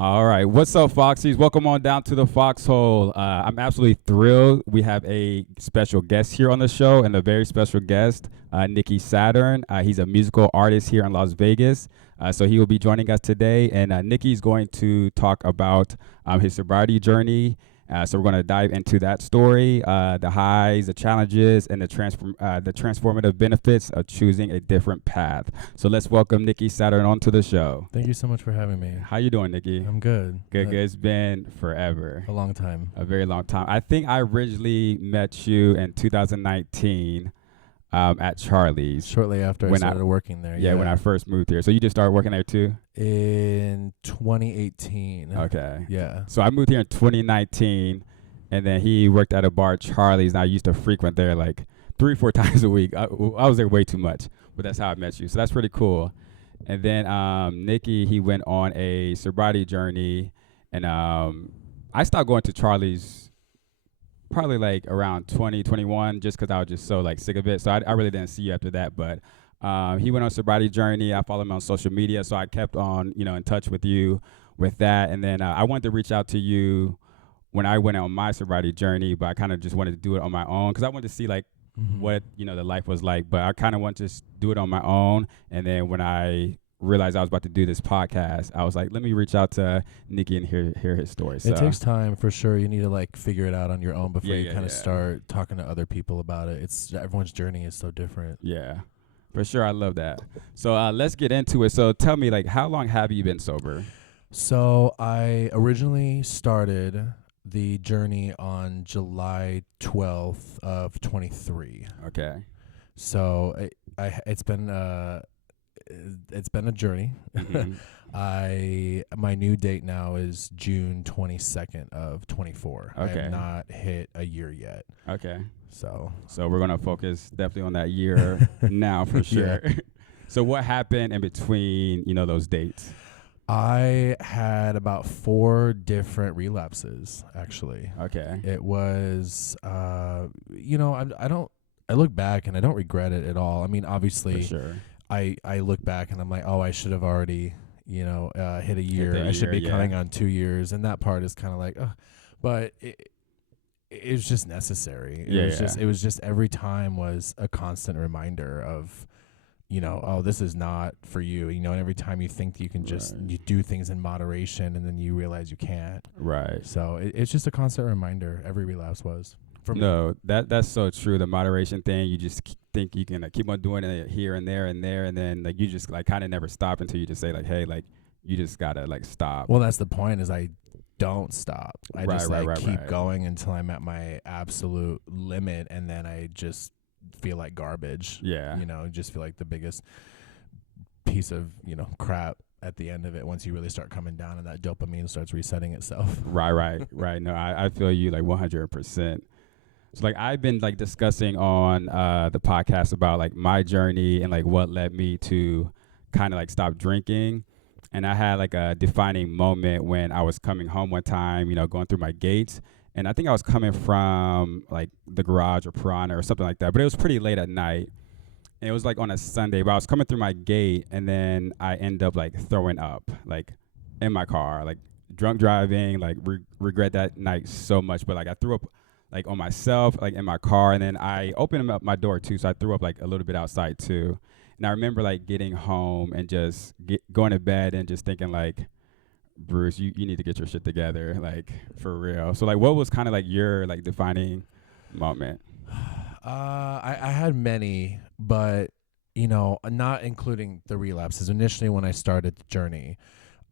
All right. What's up, Foxies? Welcome on down to the Foxhole. I'm absolutely thrilled. We have a special guest here on the show, and a very special guest, Nicky Saturn. He's a musical artist here in Las Vegas. So he will be joining us today. And Nicky's going to talk about his sobriety journey. So we're going to dive into that story, the highs, the challenges, and the transformative benefits of choosing a different path. So let's welcome Nicky Saturn onto the show. Thank you so much for having me. How you doing, Nicky? I'm good. Good. It's been forever. A long time. A very long time. I think I originally met you in 2019 at Charlie's. Shortly after I started working there. Yeah, when I first moved here. So you just started working there too? In 2018. Okay. Yeah. So I moved here in 2019, and then he worked at a bar, Charlie's, and I used to frequent there like 3-4 times a week. I was there way too much, but that's how I met you. So that's pretty cool. And then Nicky, he went on a sobriety journey, and I stopped going to Charlie's probably like around 2021 just because I was just so like sick of it. So I really didn't see you after that. But he went on a sobriety journey. I followed him on social media, so I kept on in touch with you with that. And then I wanted to reach out to you when I went on my sobriety journey, but I kind of just wanted to do it on my own because I wanted to see like what the life was like. But I kind of want to just do it on my own. And then when I realized I was about to do this podcast, I was like, let me reach out to Nicky and hear his story. So it takes time for sure. You need to like figure it out on your own before you kind of yeah. start talking to other people about it. Everyone's journey is so different. Yeah, for sure. I love that. So let's get into it. So tell me, like, how long have you been sober? So I originally started the journey on July 12th of 23. Okay. So it's been a journey. My new date now is June 22nd of 24. Okay. I have not hit a year yet. Okay. So we're gonna focus definitely on that year now for sure. Yeah. So what happened in between, those dates? I had about 4 different relapses, actually. Okay. It was, I look back and I don't regret it at all. I mean, obviously, For sure. I look back and I'm like, oh, I should have already, hit a year. I should be yeah. coming on 2 years. And that part is kind of like, but it was just necessary. It was just every time was a constant reminder of, oh, this is not for you. And every time you think that you can just you do things in moderation and then you realize you can't. Right. So it's just a constant reminder. Every relapse was. For me. No, that's so true. The moderation thing, you just think you can keep on doing it here and there, and then like you just like kind of never stop until you just say like, hey, like you just gotta like stop. Well, that's the point. Is I don't stop. I just keep right. going until I'm at my absolute limit, and then I just feel like garbage. Yeah. Just feel like the biggest piece of crap at the end of it once you really start coming down and that dopamine starts resetting itself. Right. No, I feel you like 100%. So like I've been like discussing on the podcast about like my journey and like what led me to kind of like stop drinking. And I had like a defining moment when I was coming home one time, going through my gates. And I think I was coming from like the garage or Piranha or something like that. But it was pretty late at night. And it was like on a Sunday. But I was coming through my gate and then I end up like throwing up like in my car, like drunk driving, like regret that night so much. But like I threw up like on myself, like in my car, and then I opened up my door too, so I threw up like a little bit outside too. And I remember like getting home and just going to bed and just thinking like, Bruce, you need to get your shit together, like for real. So like, what was kind of like your like defining moment? I had many, but not including the relapses. Initially, when I started the journey,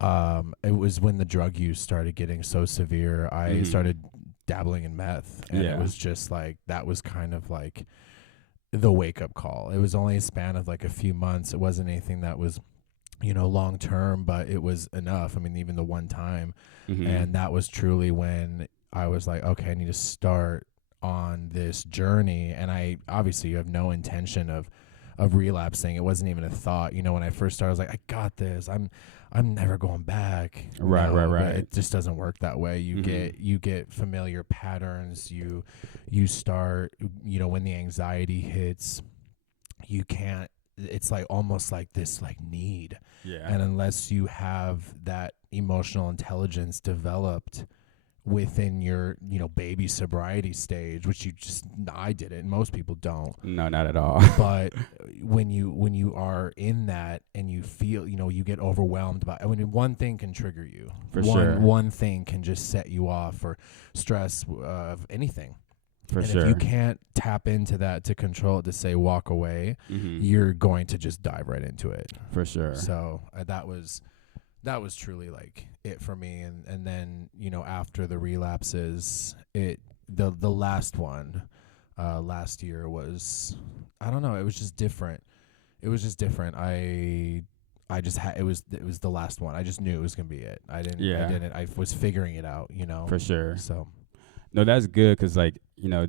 it was when the drug use started getting so severe. I started dabbling in meth, and it was just like that was kind of like the wake-up call. It was only a span of like a few months. It wasn't anything that was long term, but it was enough. I mean, even the one time, and that was truly when I was like, okay, I need to start on this journey. And I obviously have no intention of relapsing. It wasn't even a thought. When I first started, I was like, I got this. I'm never going back. Right. But it just doesn't work that way. You get familiar patterns. You start, when the anxiety hits, you can't, it's like almost like this like need. Yeah. And unless you have that emotional intelligence developed within your, baby sobriety stage, which I didn't, and most people don't. No, not at all. But when you are in that and you feel, you get overwhelmed by, one thing can trigger you. One thing can just set you off for stress of anything. And if you can't tap into that to control it, to say walk away, you're going to just dive right into it. For sure. So that was truly like it for me. And then, after the relapses, the last one last year was, I don't know, it was just different. I just had, it was the last one. I just knew it was going to be it. I was figuring it out, For sure. So. No, that's good because, like,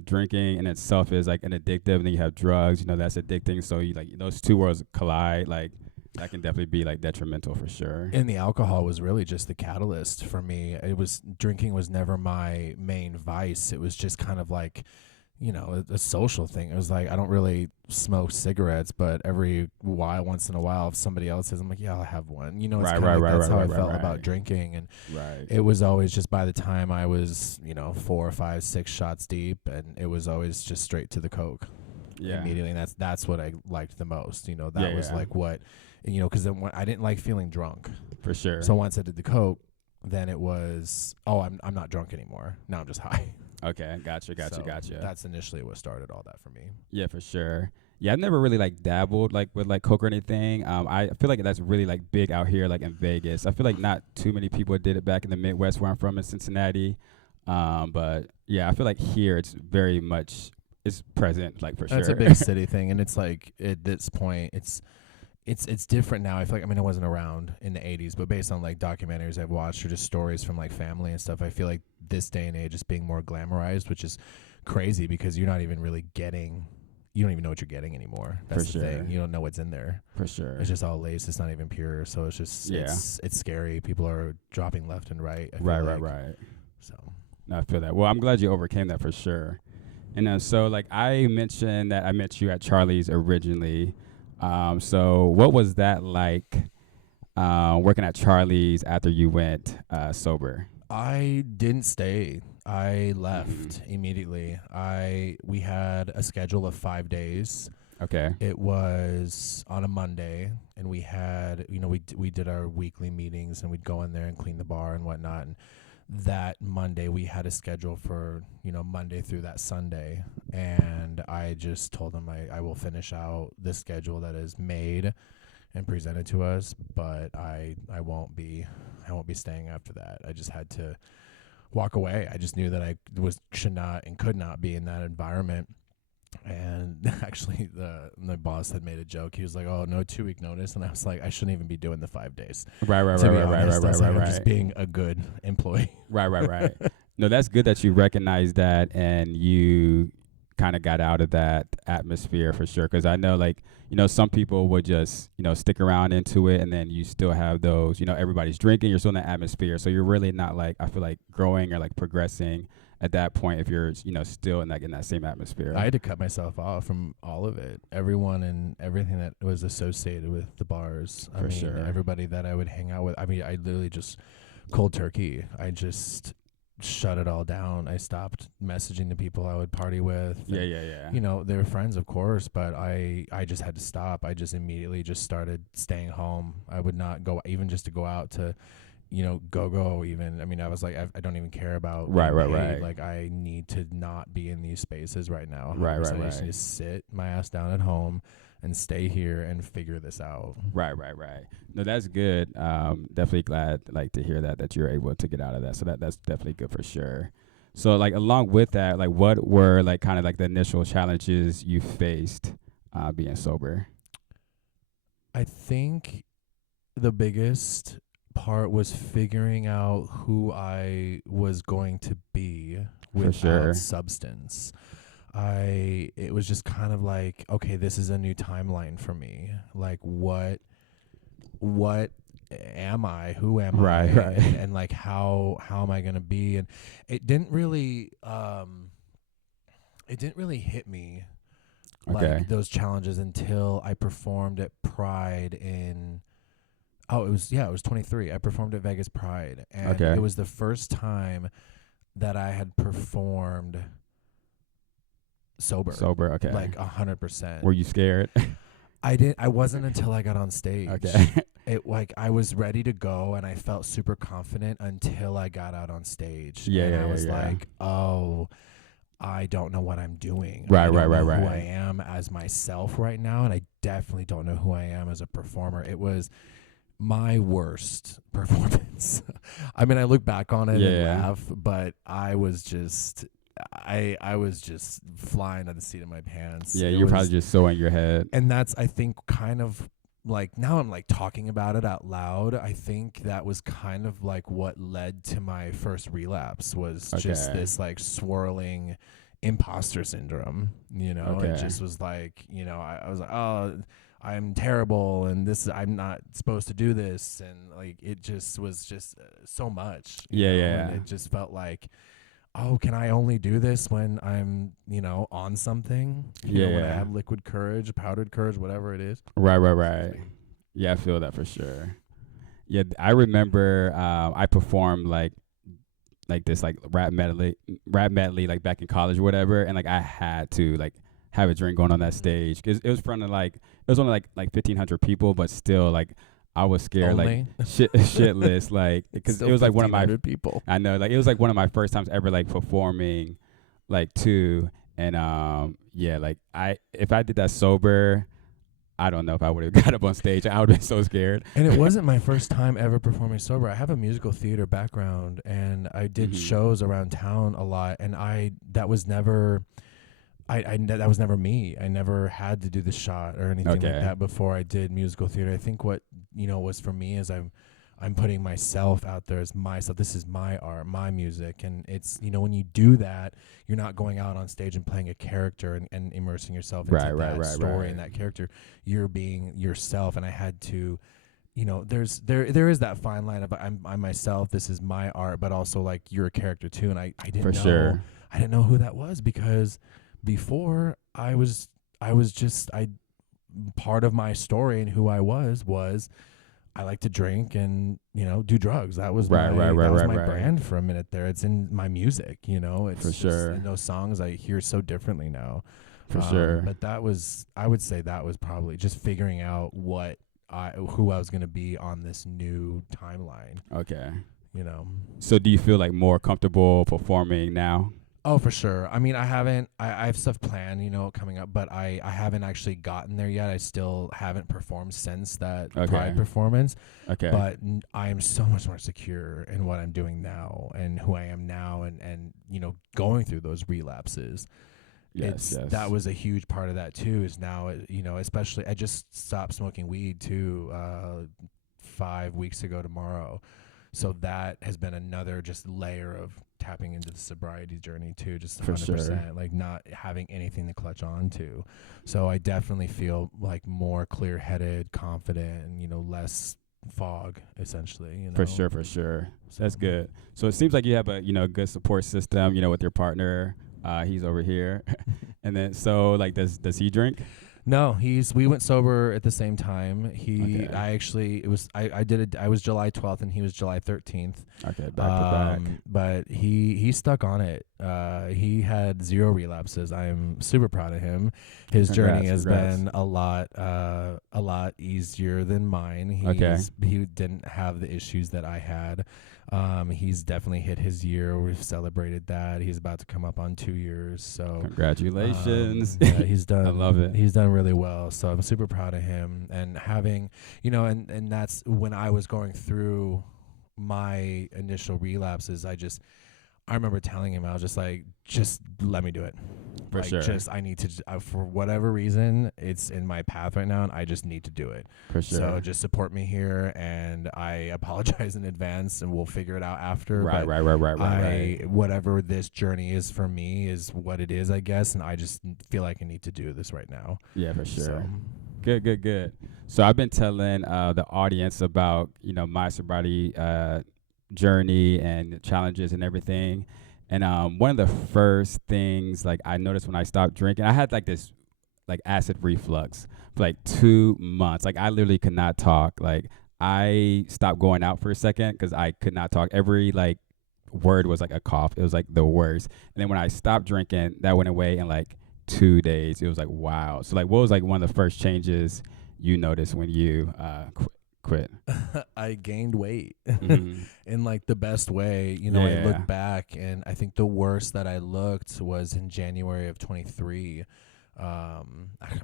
drinking in itself is, like, an addictive, and then you have drugs, that's addicting. So, you like, those two worlds collide, like, that can definitely be, like, detrimental for sure. And the alcohol was really just the catalyst for me. Drinking was never my main vice. It was just kind of like, a social thing. It was like, I don't really smoke cigarettes, but once in a while, if somebody else says, I'm like, yeah, I'll have one. That's how I felt about drinking. And it was always just, by the time I was, 4 or 5, 6 shots deep, and it was always just straight to the Coke. Yeah. Immediately. And that's what I liked the most. That was like what, because then I didn't like feeling drunk. For sure. So once I did the Coke, then it was, I'm not drunk anymore. Now I'm just high. Okay, gotcha. That's initially what started all that for me. Yeah, for sure. Yeah, I've never really like dabbled like with like Coke or anything. I feel like that's really like big out here, like in Vegas. I feel like not too many people did it back in the Midwest where I'm from in Cincinnati. But yeah, I feel like here it's very much present, like for sure. That's a big city thing, and it's like at this point it's different now. I feel like, I wasn't around in the 80s, but based on like documentaries I've watched or just stories from like family and stuff, I feel like this day and age is being more glamorized, which is crazy because you're not even really you don't even know what you're getting anymore. That's the thing. You don't know what's in there. For sure. It's just all laced. It's not even pure. So it's just, it's scary. People are dropping left and right. Right. So. No, I feel that. Well, I'm glad you overcame that for sure. And so like I mentioned that I met you at Charlie's originally. So what was that like working at Charlie's after you went sober? I didn't stay. I left immediately. We had a schedule of 5 days. Okay. It was on a Monday, and we had, we did our weekly meetings, and we'd go in there and clean the bar and whatnot. And that Monday we had a schedule for, Monday through that Sunday. And I just told them I will finish out this schedule that is made and presented to us, but I won't be staying after that. I just had to walk away. I just knew that I should not and could not be in that environment. And actually the boss had made a joke. He was like, "Oh, no 2-week notice." And I was like, I shouldn't even be doing the 5 days. Right. I'm just being a good employee. Right. No, that's good that you recognize that and you kind of got out of that atmosphere for sure. Because I know, like, some people would just, stick around into it, and then you still have those, everybody's drinking, you're still in that atmosphere. So you're really not like, I feel like growing or like progressing at that point if you're, still in that same atmosphere. I had to cut myself off from all of it. Everyone and everything that was associated with the bars. For sure. Everybody that I would hang out with. I literally just cold turkey. I just shut it all down. I stopped messaging the people I would party with. Yeah. They were friends, of course, but I just had to stop. I just immediately just started staying home. I would not go, even just to go out to, go even. I was like, I don't even care about right. Like, I need to not be in these spaces right now. Right. I just need to sit my ass down at home and stay here and figure this out. Right. No, that's good. Definitely glad to hear that you're able to get out of that. So that's definitely good for sure. So like along with that, like what were like kind of like the initial challenges you faced being sober? I think the biggest part was figuring out who I was going to be without substance. It was just kind of like, okay, this is a new timeline for me. Like, what am I? Who am I? Right. And like, how am I going to be? And it didn't really hit me like those challenges until I performed at Pride in Oh, it was 23. I performed at Vegas Pride, and Okay. it was the first time that I had performed sober, Sober. Okay. like 100%. Were you scared? I wasn't until I got on stage. Okay. It like I was ready to go and I felt super confident until I got out on stage. Yeah, and yeah, I yeah, was yeah. like, "Oh, I don't know what I'm doing. Right, I don't right, right, know who right. I am as myself right now, and I definitely don't know who I am as a performer." It was my worst performance. I mean, I look back on it and Yeah. laugh, but I was just flying at the seat of my pants. Yeah, It you're probably was, just so in your head. and that's, I think, kind of like, now I'm like talking about it out loud. I think that was kind of like what led to my first relapse, was just Okay. this like swirling imposter syndrome. It Okay. just was like, I was like, oh, I'm terrible, and I'm not supposed to do this, and like it just was just so much. Yeah, And yeah. it just felt like, oh, can I only do this when I'm, on something? Yeah, When I yeah. have liquid courage, powdered courage, whatever it is. Right, right, right. Yeah, I feel that for sure. Yeah, I remember I performed like this like rap medley like back in college or whatever, and like I had to like have a drink going on that stage because it was front of like it was only like 1,500 people, but still like I was scared like Only? shitless like because Still it was like one of my 1,500 people. I know like it was like one of my first times ever like performing like too, and yeah, like if I did that sober, I don't know if I would have got up on stage. I would have been so scared. And it wasn't my first time ever performing sober. I have a musical theater background, and I did Mhm. shows around town a lot, and that was never that was never me. I never had to do the shot or anything like Okay. that before I did musical theater. I think what was for me is I'm putting myself out there as myself. This is my art, my music, and it's when you do that, you're not going out on stage and playing a character and immersing yourself into that story and that character. You're being yourself, and I had to. There is that fine line of I'm myself. This is my art, but also like you're a character too. And I didn't For know. sure. I didn't know who that was, because before I was just part of my story and who I was I like to drink and do drugs. That was Right, my right. brand for a minute there. It's in my music. It's For just sure. in those songs I hear so differently now. For sure. But I would say that was probably just figuring out who I was going to be on this new timeline. Okay. You know. So do you feel like more comfortable performing now? Oh, for sure. I mean, I have stuff planned, coming up, but I haven't actually gotten there yet. I still haven't performed since that Pride performance. Okay. But I am so much more secure in what I'm doing now and who I am now, and going through those relapses. Yes. That was a huge part of that too, is now, especially I just stopped smoking weed too 5 weeks ago tomorrow. So that has been another just layer of tapping into the sobriety journey too, just 100%, For sure. like not having anything to clutch on to. So I definitely feel like more clear-headed, confident, and less fog, essentially. For sure. That's good. So it seems like you have a good support system, with your partner. He's over here. And then so like does he drink? No, we went sober at the same time. Okay. I was July 12th and he was July 13th. Okay, back to back. But he stuck on it. He had 0 relapses. I am super proud of him. His journey has been a lot easier than mine. He didn't have the issues that I had. He's definitely hit his year. We've celebrated that. He's about to come up on 2 years. So Congratulations. Yeah, he's done. I love it. He's done really well. So I'm super proud of him. And having, and that's when I was going through my initial relapses. I remember telling him, I was just like, just let me do it. For like, sure. I need to, for whatever reason, it's in my path right now, and I just need to do it. For sure. So just support me here, and I apologize in advance, and we'll figure it out after. Right. Whatever this journey is for me is what it is, I guess, and I just feel like I need to do this right now. Yeah, for sure. So. Good. So I've been telling the audience about my sobriety journey and challenges and everything. And one of the first things like I noticed when I stopped drinking, I had like this like acid reflux for like 2 months. Like I literally could not talk. Like I stopped going out for a second because I could not talk. Every like word was like a cough. It was like the worst. And then when I stopped drinking, that went away in like 2 days. It was like wow. So like, what was like one of the first changes you noticed when you quit? I gained weight Mm-hmm. in like the best way. You know, I Yeah. look back and I think the worst that I looked was in January of 23. I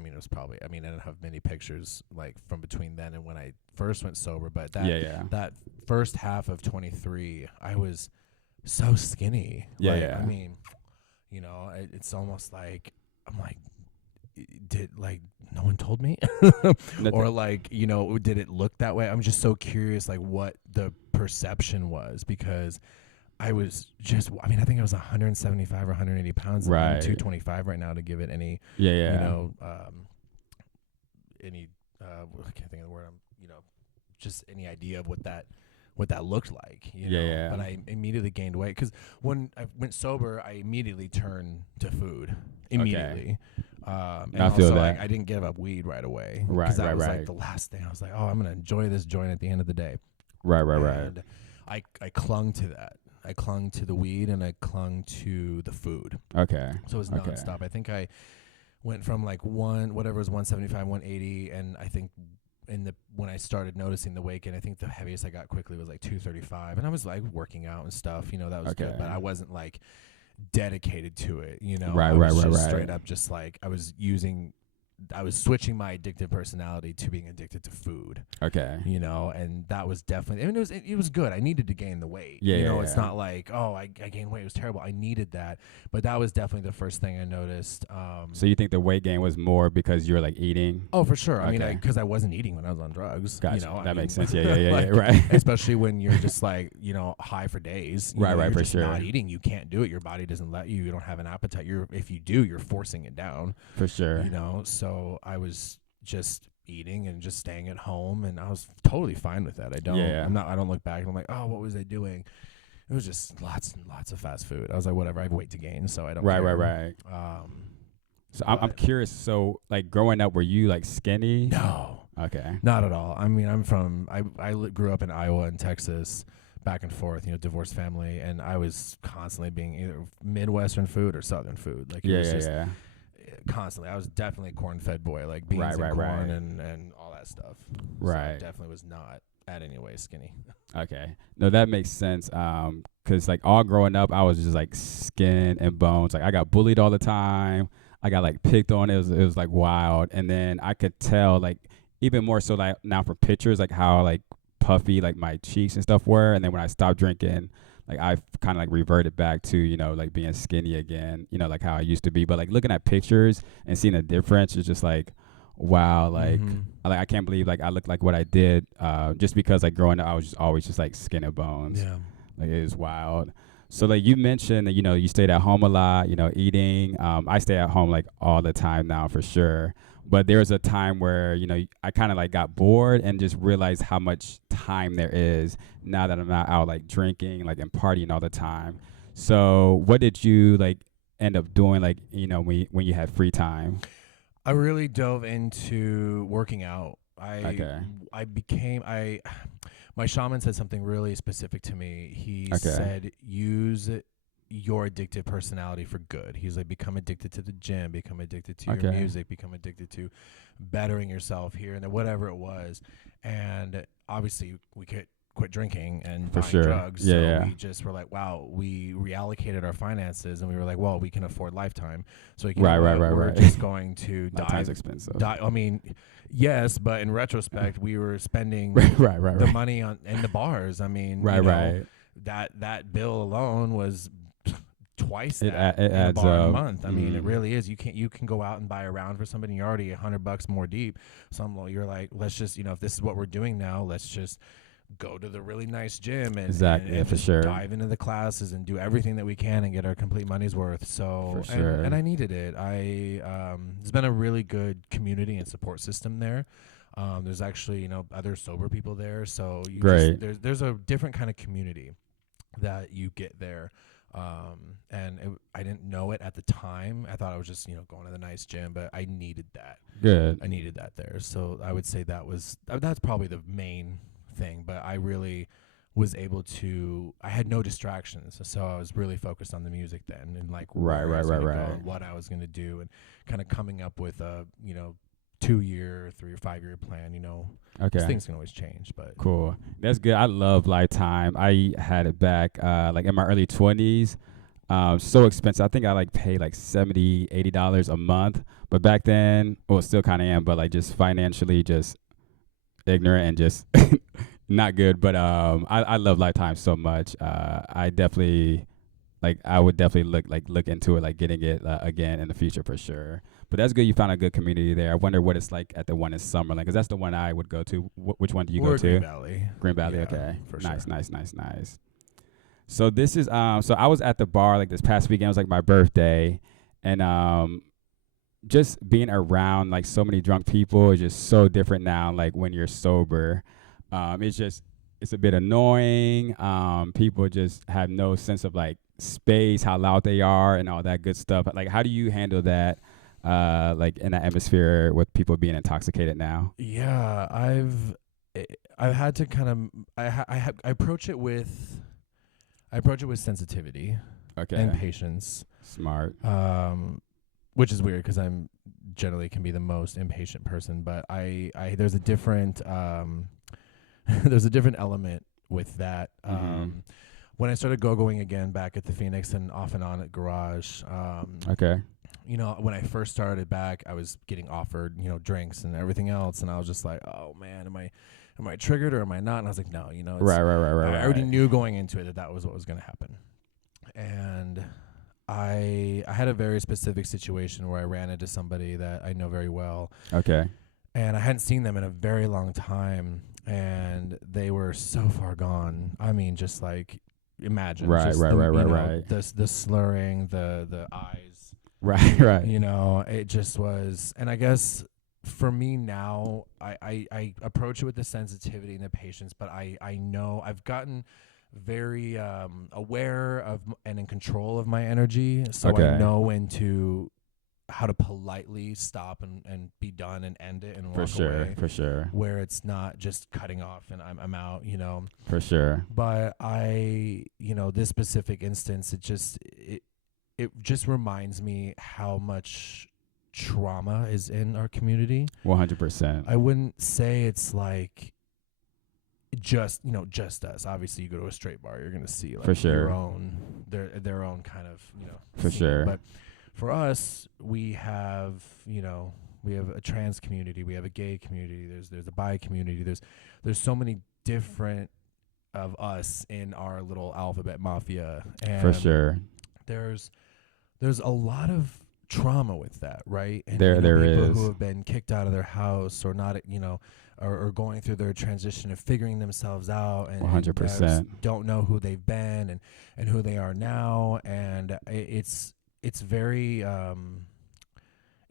mean, it was probably, I mean, I don't have many pictures like from between then and when I first went sober, but Yeah. Yeah. that first half of 23, I was so skinny. Yeah. Like, Yeah. I mean, you know, it's almost like, I'm like, did like no one told me or like, you know, did it look that way? I'm just so curious like what the perception was, because I was just, I mean, I think I was 175 or 180 pounds, and I'm Right. 225 right now, to give it any, Yeah. Yeah. you know, any, I can't think of the word. You know, just any idea of what that looked like, you know. Yeah. But I immediately gained weight because when I went sober, I immediately turned to food immediately. And I feel also, that. I didn't give up weed right away, Right, because that right, was right. like the last thing. I was like, oh, I'm gonna enjoy this joint at the end of the day. Right. And I clung to that. I clung to the weed and I clung to the food. Okay. So it was Okay. nonstop. I think I went from like whatever was 175, 180, and I think when I started noticing the weight gain, I think the heaviest I got quickly was like 235, and I was like working out and stuff, you know, that was good, but I wasn't like dedicated to it, you know. Right, I was right. just straight up just like I was switching my addictive personality to being addicted to food, Okay. you know, and that was definitely, I mean, it was good. I needed to gain the weight. Yeah, you know, yeah, it's yeah. not like, oh, I gained weight. It was terrible. I needed that. But that was definitely the first thing I noticed. So you think the weight gain was more because you were like eating? Oh, for sure. I mean, Okay. because I wasn't eating when I was on drugs. Gotcha. You know, That I makes mean, sense. Yeah, like, right. especially when you're just like, you know, high for days. You Right, know, right, you're for just sure. not eating. You can't do it. Your body doesn't let you. You don't have an appetite. If you do, you're forcing it down. For sure. You know, so I was just eating and just staying at home, and I was totally fine with that. I don't look back and I'm like, oh, what was I doing? It was just lots and lots of fast food. I was like, whatever, I have weight to gain, so I don't care. Right. So I'm curious. So like growing up, were you like skinny? No. Okay. Not at all. I mean, I grew up in Iowa and Texas, back and forth, you know, divorced family, and I was constantly being either Midwestern food or Southern food. Like, it was just constantly. I was definitely a corn-fed boy, like beans and corn and all that stuff. Right. So I definitely was not at any way skinny. Okay. No, that makes sense. 'Cause like all growing up, I was just like skin and bones. Like I got bullied all the time. I got like picked on. It was like wild. And then I could tell like even more so like now from pictures, like how like puffy like my cheeks and stuff were. And then when I stopped drinking, like I kind of like reverted back to, you know, like being skinny again, you know, like how I used to be. But like looking at pictures and seeing the difference is just like, wow, like I can't believe like I look like what I did just because like growing up I was just always just like skin and bones. Yeah. Like it is wild. So like you mentioned that, you know, you stayed at home a lot, you know, eating. I stay at home like all the time now for sure. But there was a time where, you know, I kind of like got bored and just realized how much time there is now that I'm not out like drinking like and partying all the time. So what did you like end up doing like, you know, when you had free time? I really dove into working out. Okay. My shaman said something really specific to me. He said, use your addictive personality for good. He's like, become addicted to the gym, become addicted to your music, become addicted to bettering yourself here and there, whatever it was. And obviously we could quit drinking and buying drugs. So we just were like, wow, we reallocated our finances and we were like, well, we can afford Lifetime. So we can, we're just going to Lifetime's expensive. I mean, yes, but in retrospect, we were spending the money in the bars. I mean, that bill alone was twice that in a bar in a month. I mean, it really is. You can go out and buy a round for somebody. You're already $100 more deep. You're like, let's just, you know, if this is what we're doing now, let's just go to the really nice gym and just dive into the classes and do everything that we can and get our complete money's worth. So and I needed it. There's been a really good community and support system there. There's actually, you know, other sober people there. So there's a different kind of community that you get there. I didn't know it at the time. I thought I was just, you know, going to the nice gym, but I needed that. Good. I needed that there. So I would say that's probably the main thing, but I really was able to, I had no distractions, so I was really focused on the music then, and like Right, where I was right, going right, to go right. and what I was going to do, and kind of coming up with a 2-year, 3 or 5 year plan. 'Cause Okay. things can always change, but Cool. That's good. I love Lifetime. I had it back like in my early 20s. So expensive. I think I like paid like $70, $80 a month. But back then, well, still kind of am, but like just financially, just ignorant and just not good. But I love Lifetime so much. I definitely I would definitely look into it, like getting it again in the future for sure. But that's good. You found a good community there. I wonder what it's like at the one in Summerlin, because that's the one I would go to. Which one do you go we're Green to? Valley. Green Valley. Yeah, Okay. for Nice, sure. nice, nice, nice. So this is so I was at the bar like this past weekend. It was like my birthday, and just being around like so many drunk people is just so different now. Like when you're sober, it's a bit annoying. People just have no sense of like space, how loud they are, and all that good stuff. Like, how do you handle that? Like in that atmosphere with people being intoxicated now. Yeah, I've had to kind of I approach it with sensitivity Okay. and patience. Smart. Which is weird because I'm generally can be the most impatient person, but I there's a different there's a different element with that. When I started going again back at the Phoenix and off and on at Garage, Okay. when I first started back, I was getting offered, drinks and everything else, and I was just like, oh man, am I triggered or am I not? And I was like, no, Right. I already knew going into it that was what was going to happen, and I had a very specific situation where I ran into somebody that I know very well, Okay. and I hadn't seen them in a very long time, and they were so far gone. I mean, just like imagine, Right. just Right. the slurring, the eyes, Right. it just was. And I guess for me now, I approach it with the sensitivity and the patience, but I know I've gotten very aware of and in control of my energy, so I Okay. know how to politely stop and be done and end it and walk away, For sure. where it's not just cutting off and I'm out, For sure. But this specific instance, it just reminds me how much trauma is in our community. 100%. I wouldn't say it's like just us. Obviously, you go to a straight bar, you're gonna see like For sure. their own kind of For scene. sure. But for us, we have a trans community, we have a gay community, there's a bi community, there's so many different of us in our little alphabet mafia, and For sure. there's a lot of trauma with that, right? And There people is. who have been kicked out of their house or not, or going through their transition of figuring themselves out, and 100%. don't know who they've been and who they are now, and it's very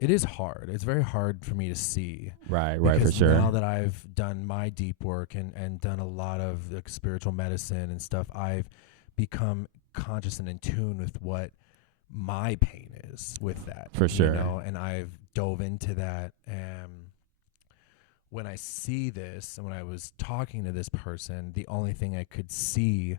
it is hard. It's very hard for me to see. Right. Because For sure. now that I've done my deep work and done a lot of like spiritual medicine and stuff, I've become conscious and in tune with what my pain is with that. For sure. And I've dove into that. And when I see this, and when I was talking to this person, the only thing I could see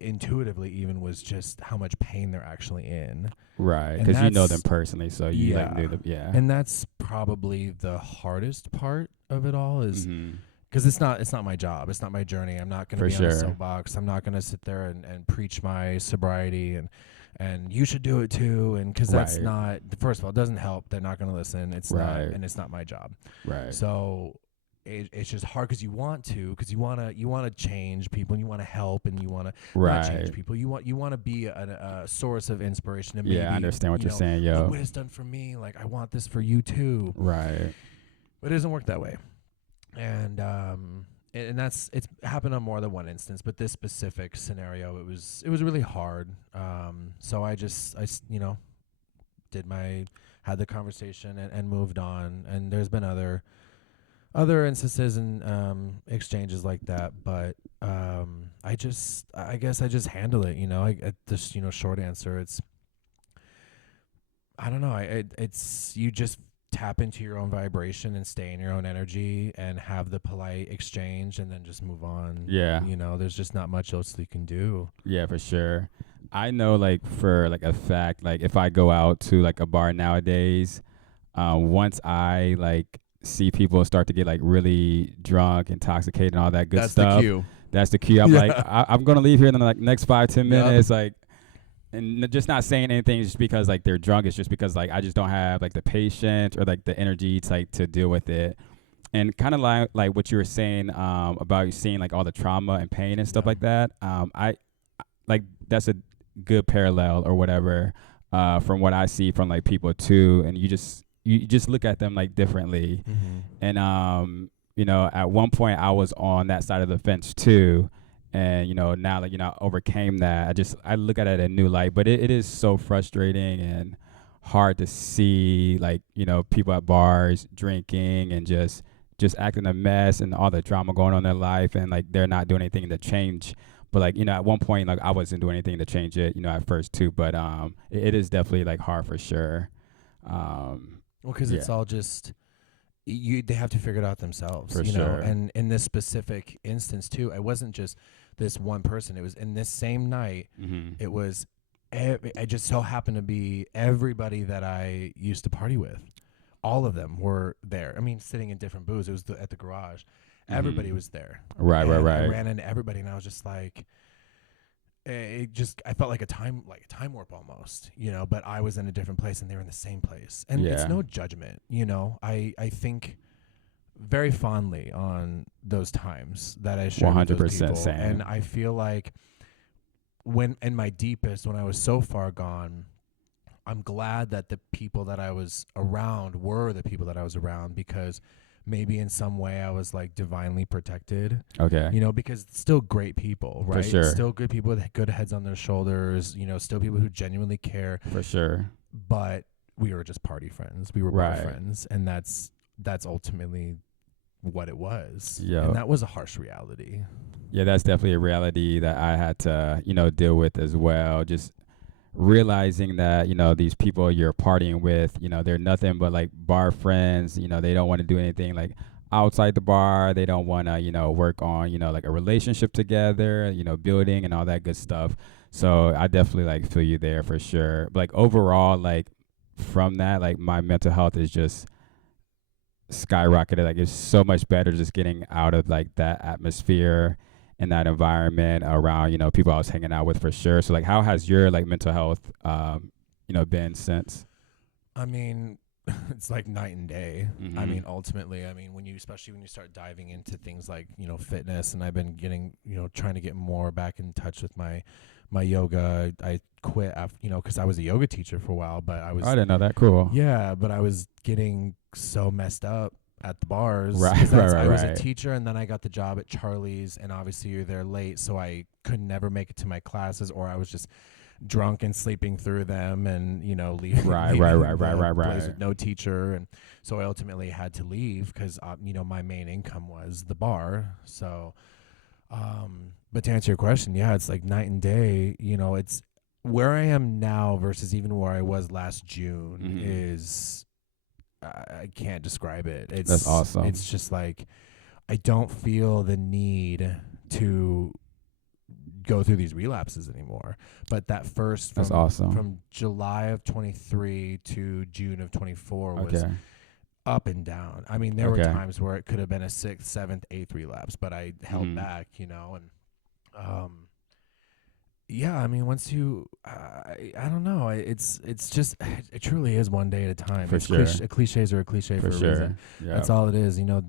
intuitively even was just how much pain they're actually in. Right. And Because you know that's- them personally, so you like knew them. Yeah. And that's probably the hardest part of it all, is Mhm. because it's not my job, it's not my journey. I'm not going to For be on a sure. soapbox. I'm not going to sit there and preach my sobriety and you should do it too. And because that's Right. not, first of all, it doesn't help. They're not going to listen. It's not, Right. and it's not my job. Right. So it's just hard because you want to change people, and you want to help, and you want to not change Right. people. You want to be a source of inspiration. And Yeah, maybe, I understand what you're saying, look yo. what it's done for me. Like, I want this for you too. Right. But it doesn't work that way. And it's happened on more than one instance, but this specific scenario, it was really hard. So I had the conversation and moved on. And there's been other instances and exchanges like that, but I guess I just handle it. Short answer, it's, I don't know. It's you just tap into your own vibration and stay in your own energy and have the polite exchange and then just move on. Yeah. You know, there's just not much else you can do. Yeah, for sure. I know, like, for like a fact, like if I go out to like a bar nowadays, once I like see people start to get like really drunk, intoxicated, and all that good That's stuff, the cue. that's the cue. I'm Yeah. like, I'm gonna leave here in the like next 5-10 Yep. minutes, like, and just not saying anything just because like they're drunk. It's just because like I just don't have like the patience or like the energy to like to deal with it. And kind of like what you were saying about you seeing like all the trauma and pain and stuff Yeah. like that. I like that's a good parallel or whatever from what I see from like people too. And you just look at them like differently. And you know, at one point I was on that side of the fence too. And, you know, now that, you know, I overcame that, I look at it in a new light. But it is so frustrating and hard to see, like, you know, people at bars drinking and just acting a mess and all the drama going on in their life. And, like, they're not doing anything to change. But, like, you know, at one point, like, I wasn't doing anything to change it, you know, at first too. But it is definitely, like, hard for sure. Well, because it's all just... they have to figure it out themselves, For you sure. know. And in this specific instance too, it wasn't just this one person. It was in this same night. It was, it just so happened to be everybody that I used to party with. All of them were there. I mean, sitting in different booths. It was at the garage. Everybody was there. Right. I ran into everybody, and I was just like, I felt like a time warp almost, you know, but I was in a different place and they were in the same place. And it's no judgment, you know. I think very fondly on those times that I shared with those 100% people. same. And I feel like when in my deepest, when I was so far gone, I'm glad that the people that I was around were the people that I was around, because maybe in some way I was like divinely protected. Okay. You know, because still great people, right? For sure. Still good people with good heads on their shoulders, you know, still people who genuinely care. For sure. But we were just party friends. We were bar friends. And that's ultimately what it was. Yeah. And that was a harsh reality. Yeah, that's definitely a reality that I had to, you know, deal with as well. Just realizing that, you know, these people you're partying with, you know, they're nothing but like bar friends. You know, they don't want to do anything like outside the bar. They don't want to, you know, work on, you know, like a relationship together, you know, building and all that good stuff. So I definitely like feel you there for sure. But like overall, like from that, like my mental health is just skyrocketed. Like it's so much better just getting out of like that atmosphere and that environment around, you know, people I was hanging out with for sure. So like how has your like mental health you know, been since? I mean, it's like night and day. I mean, ultimately, I mean, especially when you start diving into things like, you know, fitness, and I've been getting, you know, trying to get more back in touch with my yoga. I quit after, you know, because I was a yoga teacher for a while, but I didn't know that. Cool. Yeah, but I was getting so messed up at the bars. Right. I was a teacher, and then I got the job at Charlie's, and obviously you're there late, so I could never make it to my classes, or I was just drunk and sleeping through them, and, you know, leaving Right. place with no teacher. And so I ultimately had to leave because you know, my main income was the bar. So but to answer your question, yeah, it's like night and day. You know, it's where I am now versus even where I was last June is I can't describe it. That's awesome. It's just like I don't feel the need to go through these relapses anymore. But that first That's awesome. From July of 23 to June of 24 was up and down. I mean, there were times where it could have been a 6th, 7th, 8th relapse, but I held back, you know. And yeah, I mean, once you I don't know, it's just it truly is one day at a time. For it's sure. Cliches are a cliche for a reason. Yeah. That's all it is. You know,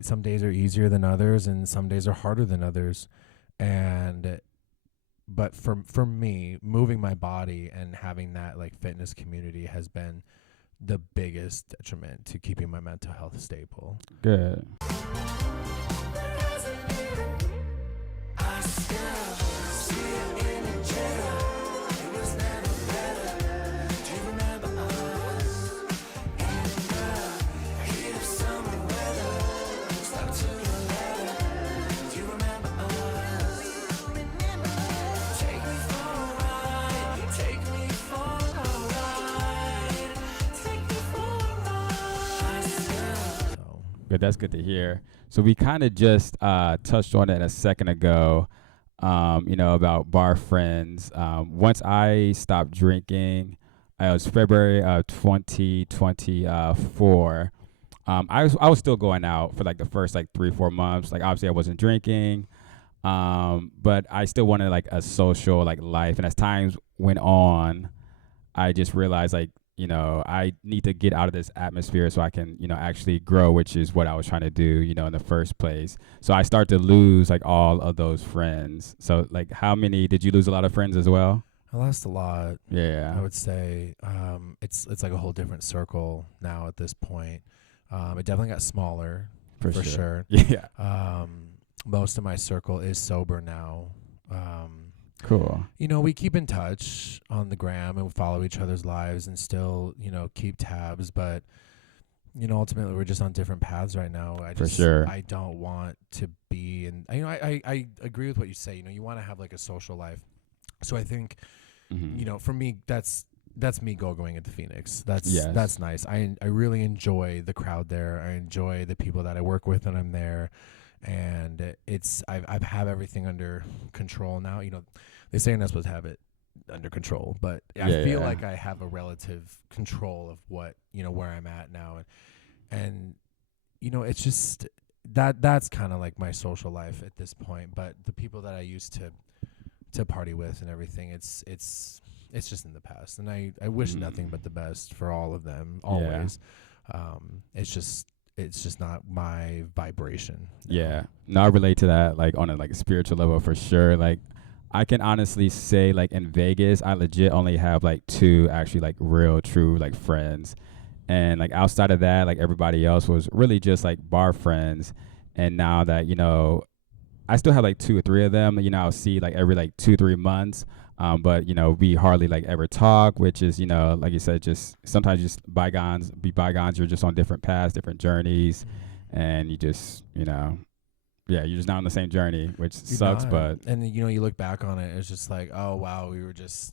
some days are easier than others, and some days are harder than others. But for me, moving my body and having that like fitness community has been the biggest detriment to keeping my mental health stable. Good. Good. That's good to hear. So we kind of just touched on it a second ago, about bar friends. Once I stopped drinking, it was February of 2024. I was still going out for like the first like 3 4 months. Like obviously I wasn't drinking, but I still wanted like a social like life. And as times went on, I just realized like I need to get out of this atmosphere so I can actually grow, which is what I was trying to do in the first place. So I start to lose like all of those friends. So like, how many did you lose? A lot of friends as well? I lost a lot. Yeah, I would say it's like a whole different circle now at this point. It definitely got smaller for for sure. sure. Yeah, Most of my circle is sober now. cool. We keep in touch on the gram and follow each other's lives and still, keep tabs. But, ultimately we're just on different paths right now. For sure. I don't want to be in, I agree with what you say. You want to have like a social life. So I think, for me, that's me going into Phoenix. That's nice. I really enjoy the crowd there. I enjoy the people that I work with when I'm there. And I've have everything under control now. They say you're not supposed to have it under control, but I feel like I have a relative control of what where I'm at now, and it's just that's kind of like my social life at this point. But the people that I used to party with and everything, it's just in the past, and I wish nothing but the best for all of them always. It's just not my vibration. Yeah. No, I relate to that like on a like spiritual level for sure. Like I can honestly say like in Vegas, I legit only have like 2 actually like real true like friends. And like outside of that, like everybody else was really just like bar friends. And now that, I still have like 2 or 3 of them, I'll see like every like 2 3 months. But we hardly like ever talk, which is like you said, just sometimes just bygones be bygones. You're just on different paths, different journeys, and you just you're just not on the same journey, which You're sucks. not. But And you look back on it, it's just like, oh wow, we were just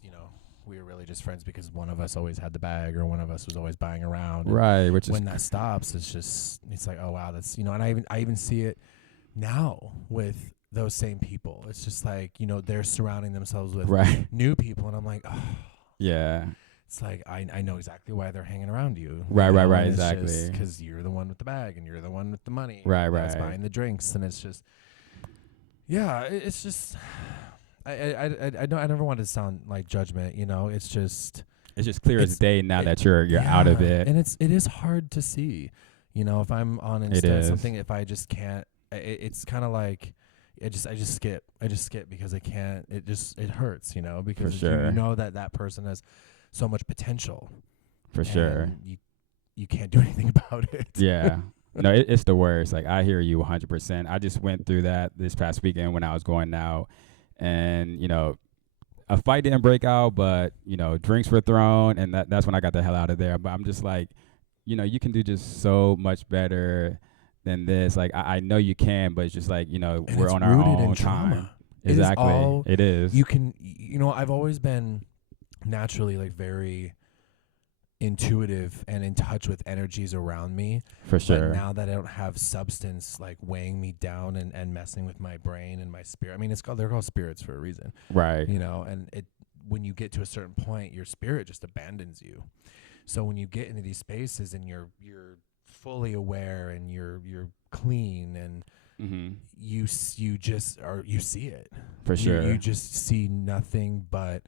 we were really just friends because one of us always had the bag or one of us was always buying around. And right, which is when that stops, it's like, oh wow, that's and I even see it now with those same people. It's just like they're surrounding themselves with right, new people, and I'm like, oh, yeah, it's like I know exactly why they're hanging around you. right, and exactly, because you're the one with the bag and you're the one with the money, right, that's buying the drinks, and it's just it's just I never wanted to sound like judgment. It's just clear as day now that you're out of it, and it is hard to see. If I'm on Insta something, if I just can't, it's kind of like. I just skip because I can't. It hurts, because for sure. you know that person has so much potential. For sure. You can't do anything about it. Yeah. No, it's the worst. Like I hear you 100%. I just went through that this past weekend when I was going out, and a fight didn't break out, but drinks were thrown, and that's when I got the hell out of there. But I'm just like, you can do just so much better than this. Like I know you can, but it's just like we're on our own time. Exactly, it is. You can. I've always been naturally like very intuitive and in touch with energies around me. For sure. But now that I don't have substance like weighing me down and messing with my brain and my spirit. I mean, they're called spirits for a reason, right? And when you get to a certain point, your spirit just abandons you. So when you get into these spaces and you're fully aware and you're clean and you see it for sure. You just see nothing but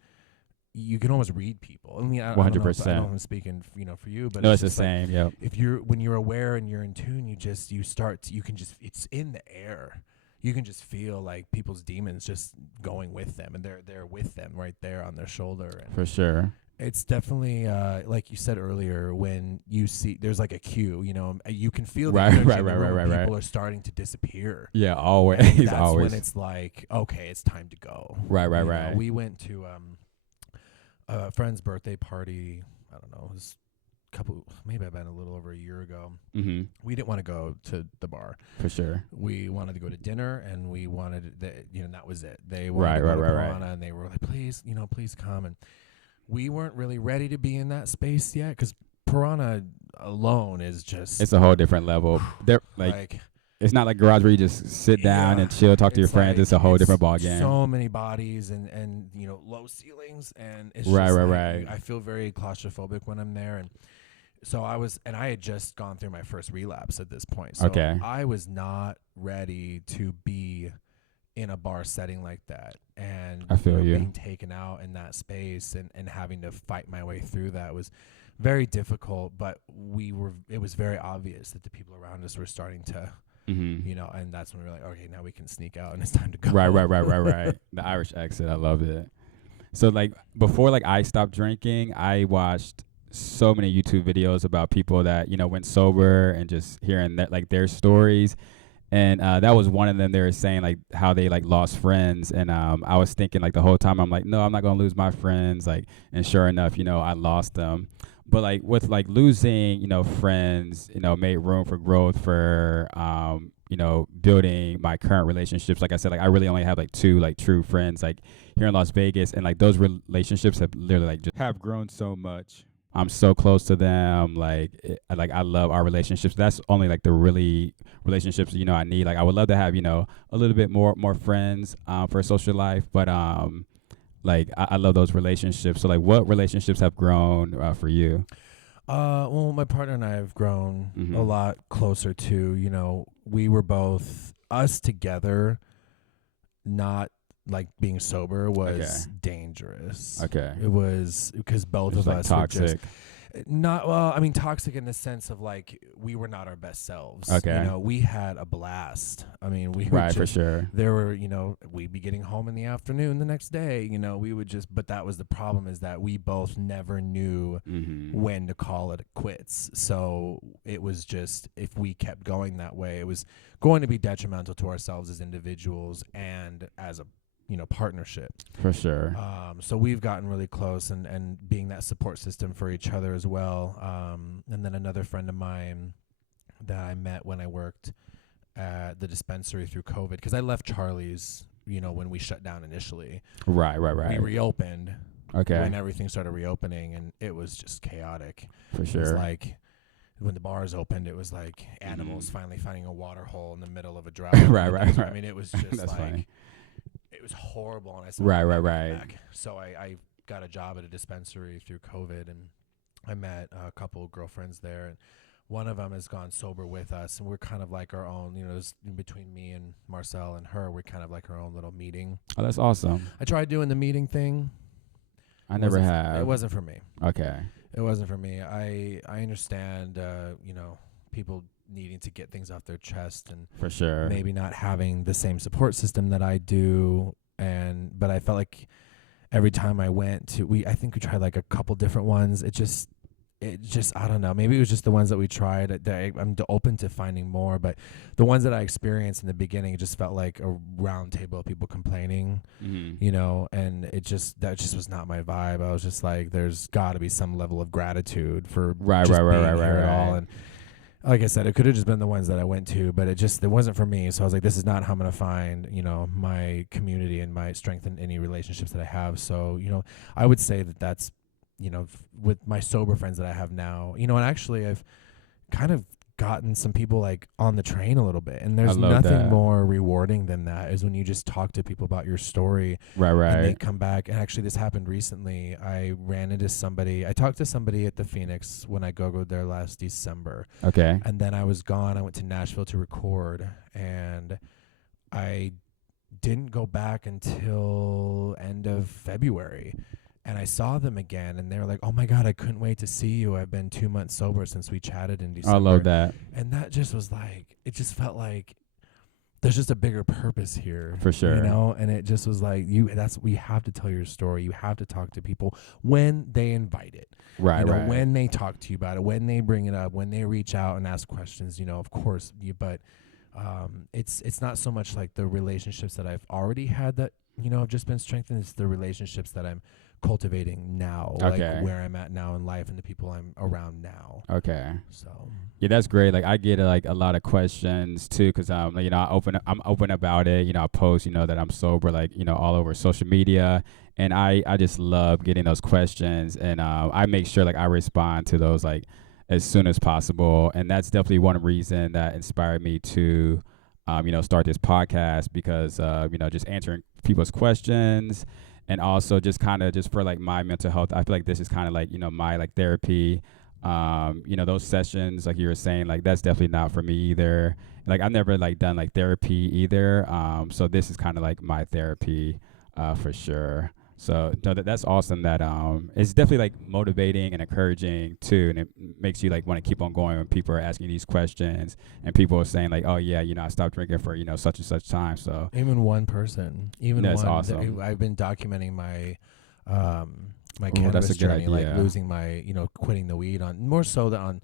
you can almost read people. I mean, 100%. I don't know if I'm speaking for you, but no, it's the same. Yep. If when you're aware and you're in tune, it's in the air. You can just feel like people's demons just going with them, and they're with them right there on their shoulder. And for sure. It's definitely like you said earlier, when you see there's like a cue, you can feel the energy in the room. People are starting to disappear. Yeah, always. And that's always. when it's like, okay, it's time to go. Right. We went to a friend's birthday party. I don't know, it was maybe about a little over a year ago. Mm-hmm. We didn't want to go to the bar. For sure. We wanted to go to dinner, and we wanted that was it. They wanted to go to Piranha, and they were like, please come. And we weren't really ready to be in that space yet because Piranha alone is just It's a whole different level. They're like it's not like garage where you just sit down and chill, talk to your friends. It's a whole different ball game. So many bodies and low ceilings, and it's right, just right. I feel very claustrophobic when I'm there, and so I had just gone through my first relapse at this point. So I was not ready to be in a bar setting like that, and I feel being taken out in that space and having to fight my way through that was very difficult. But it was very obvious that the people around us were starting to. And that's when we were like, okay, now we can sneak out and it's time to go. Right. The Irish exit, I loved it. So like before like I stopped drinking, I watched so many YouTube videos about people that, went sober and just hearing that like their stories. And that was one of them. They were saying like how they like lost friends. And I was thinking like the whole time, I'm like, no, I'm not going to lose my friends. Like, and sure enough, I lost them. But like with like losing, friends, made room for growth for, building my current relationships. Like I said, like I really only have like 2 like true friends like here in Las Vegas, and like those relationships have literally like just have grown so much. I'm so close to them. Like I love our relationships. That's only like the really relationships I need. Like I would love to have a little bit more friends for a social life, but like I love those relationships. So like what relationships have grown for you? Well, my partner and I have grown a lot closer to, we were both us together, not like being sober was dangerous. Okay. It was because both of us toxic. were just toxic in the sense of like we were not our best selves. Okay. We had a blast. I mean, we right, for sure. There were, we'd be getting home in the afternoon the next day, we would but that was the problem, is that we both never knew when to call it quits. So it was just, if we kept going that way, it was going to be detrimental to ourselves as individuals and as a partnership. For sure. So we've gotten really close and being that support system for each other as well. And then another friend of mine that I met when I worked at the dispensary through COVID, because I left Charlie's, when we shut down initially. Right. We reopened. Okay. When everything started reopening, and it was just chaotic. For sure. It was like when the bars opened, it was like animals finally finding a water hole in the middle of a drought. right. I mean, it was just That's like... funny. It was horrible, and I said, right. Back. So I got a job at a dispensary through COVID, and I met a couple of girlfriends there, and one of them has gone sober with us, and we're kind of like our own, between me and Marcel and her, we're kind of like our own little meeting. Oh, that's awesome. I tried doing the meeting thing. I never have. It wasn't for me. Okay. It wasn't for me. I understand, people needing to get things off their chest, and for sure maybe not having the same support system that I do, but I felt like every time I went to I think we tried like a couple different ones. It just I don't know, maybe it was just the ones that we tried. I'm open to finding more, but the ones that I experienced in the beginning, it just felt like a round table of people complaining, and that just was not my vibe. I was just like, there's got to be some level of gratitude for right at all. And like I said, it could have just been the ones that I went to, but it wasn't for me. So I was like, this is not how I'm going to find, my community and my strength in any relationships that I have. So, I would say that's, with my sober friends that I have now, and actually I've kind of gotten some people like on the train a little bit, and there's nothing more rewarding than that, is when you just talk to people about your story, right, and they come back. And actually this happened recently. I talked to somebody at the Phoenix when I go there last December. Okay. And then I was gone. I went to Nashville to record, and I didn't go back until end of February. And I saw them again, and they were like, oh my God, I couldn't wait to see you. I've been 2 months sober since we chatted in December. I love that. And that just was like, it just felt like there's just a bigger purpose here. For sure. And it just was like, you have to tell your story. You have to talk to people when they invite it. Right, right. When they talk to you about it, when they bring it up, when they reach out and ask questions, of course, but it's not so much like the relationships that I've already had that, have just been strengthened. It's the relationships that I'm cultivating now, Okay. like where I'm at now in life and the people I'm around now. Okay. So Yeah, that's great. Like I get like a lot of questions too, because like, I'm open about it. I post that I'm sober, like all over social media, and I just love getting those questions, and I make sure like I respond to those like as soon as possible, and that's definitely one reason that inspired me to start this podcast, because just answering people's questions, and also just kind of just for like my mental health. I feel like this is kind of like my like therapy. Those sessions, like you were saying, like that's definitely not for me either. Like I've never like done like therapy either. So this is kind of like my therapy, for sure. So no, that's awesome. That it's definitely like motivating and encouraging too, and it makes you like want to keep on going when people are asking these questions, and people are saying like, oh yeah, I stopped drinking for such and such time. So even one person, that's awesome. I've been documenting my my Ooh, cannabis that's a good journey, like idea. losing my quitting the weed, on more so than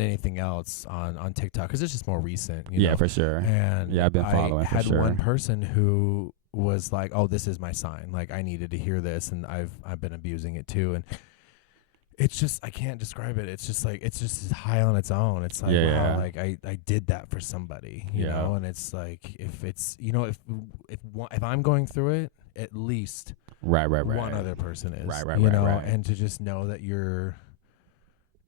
anything else on TikTok, because it's just more recent. Yeah, for sure. And Yeah, I've been following I for had sure. one person who was like, "Oh, this is my sign. Like I needed to hear this, and I've been abusing it too." And it's just, I can't describe it. It's just like, it's just high on its own. It's like, Yeah. wow, like I did that for somebody, you Yeah. know. And it's like, if it's if I'm going through it, at least Right. one other person is, Right. you know. Right. And to just know that you're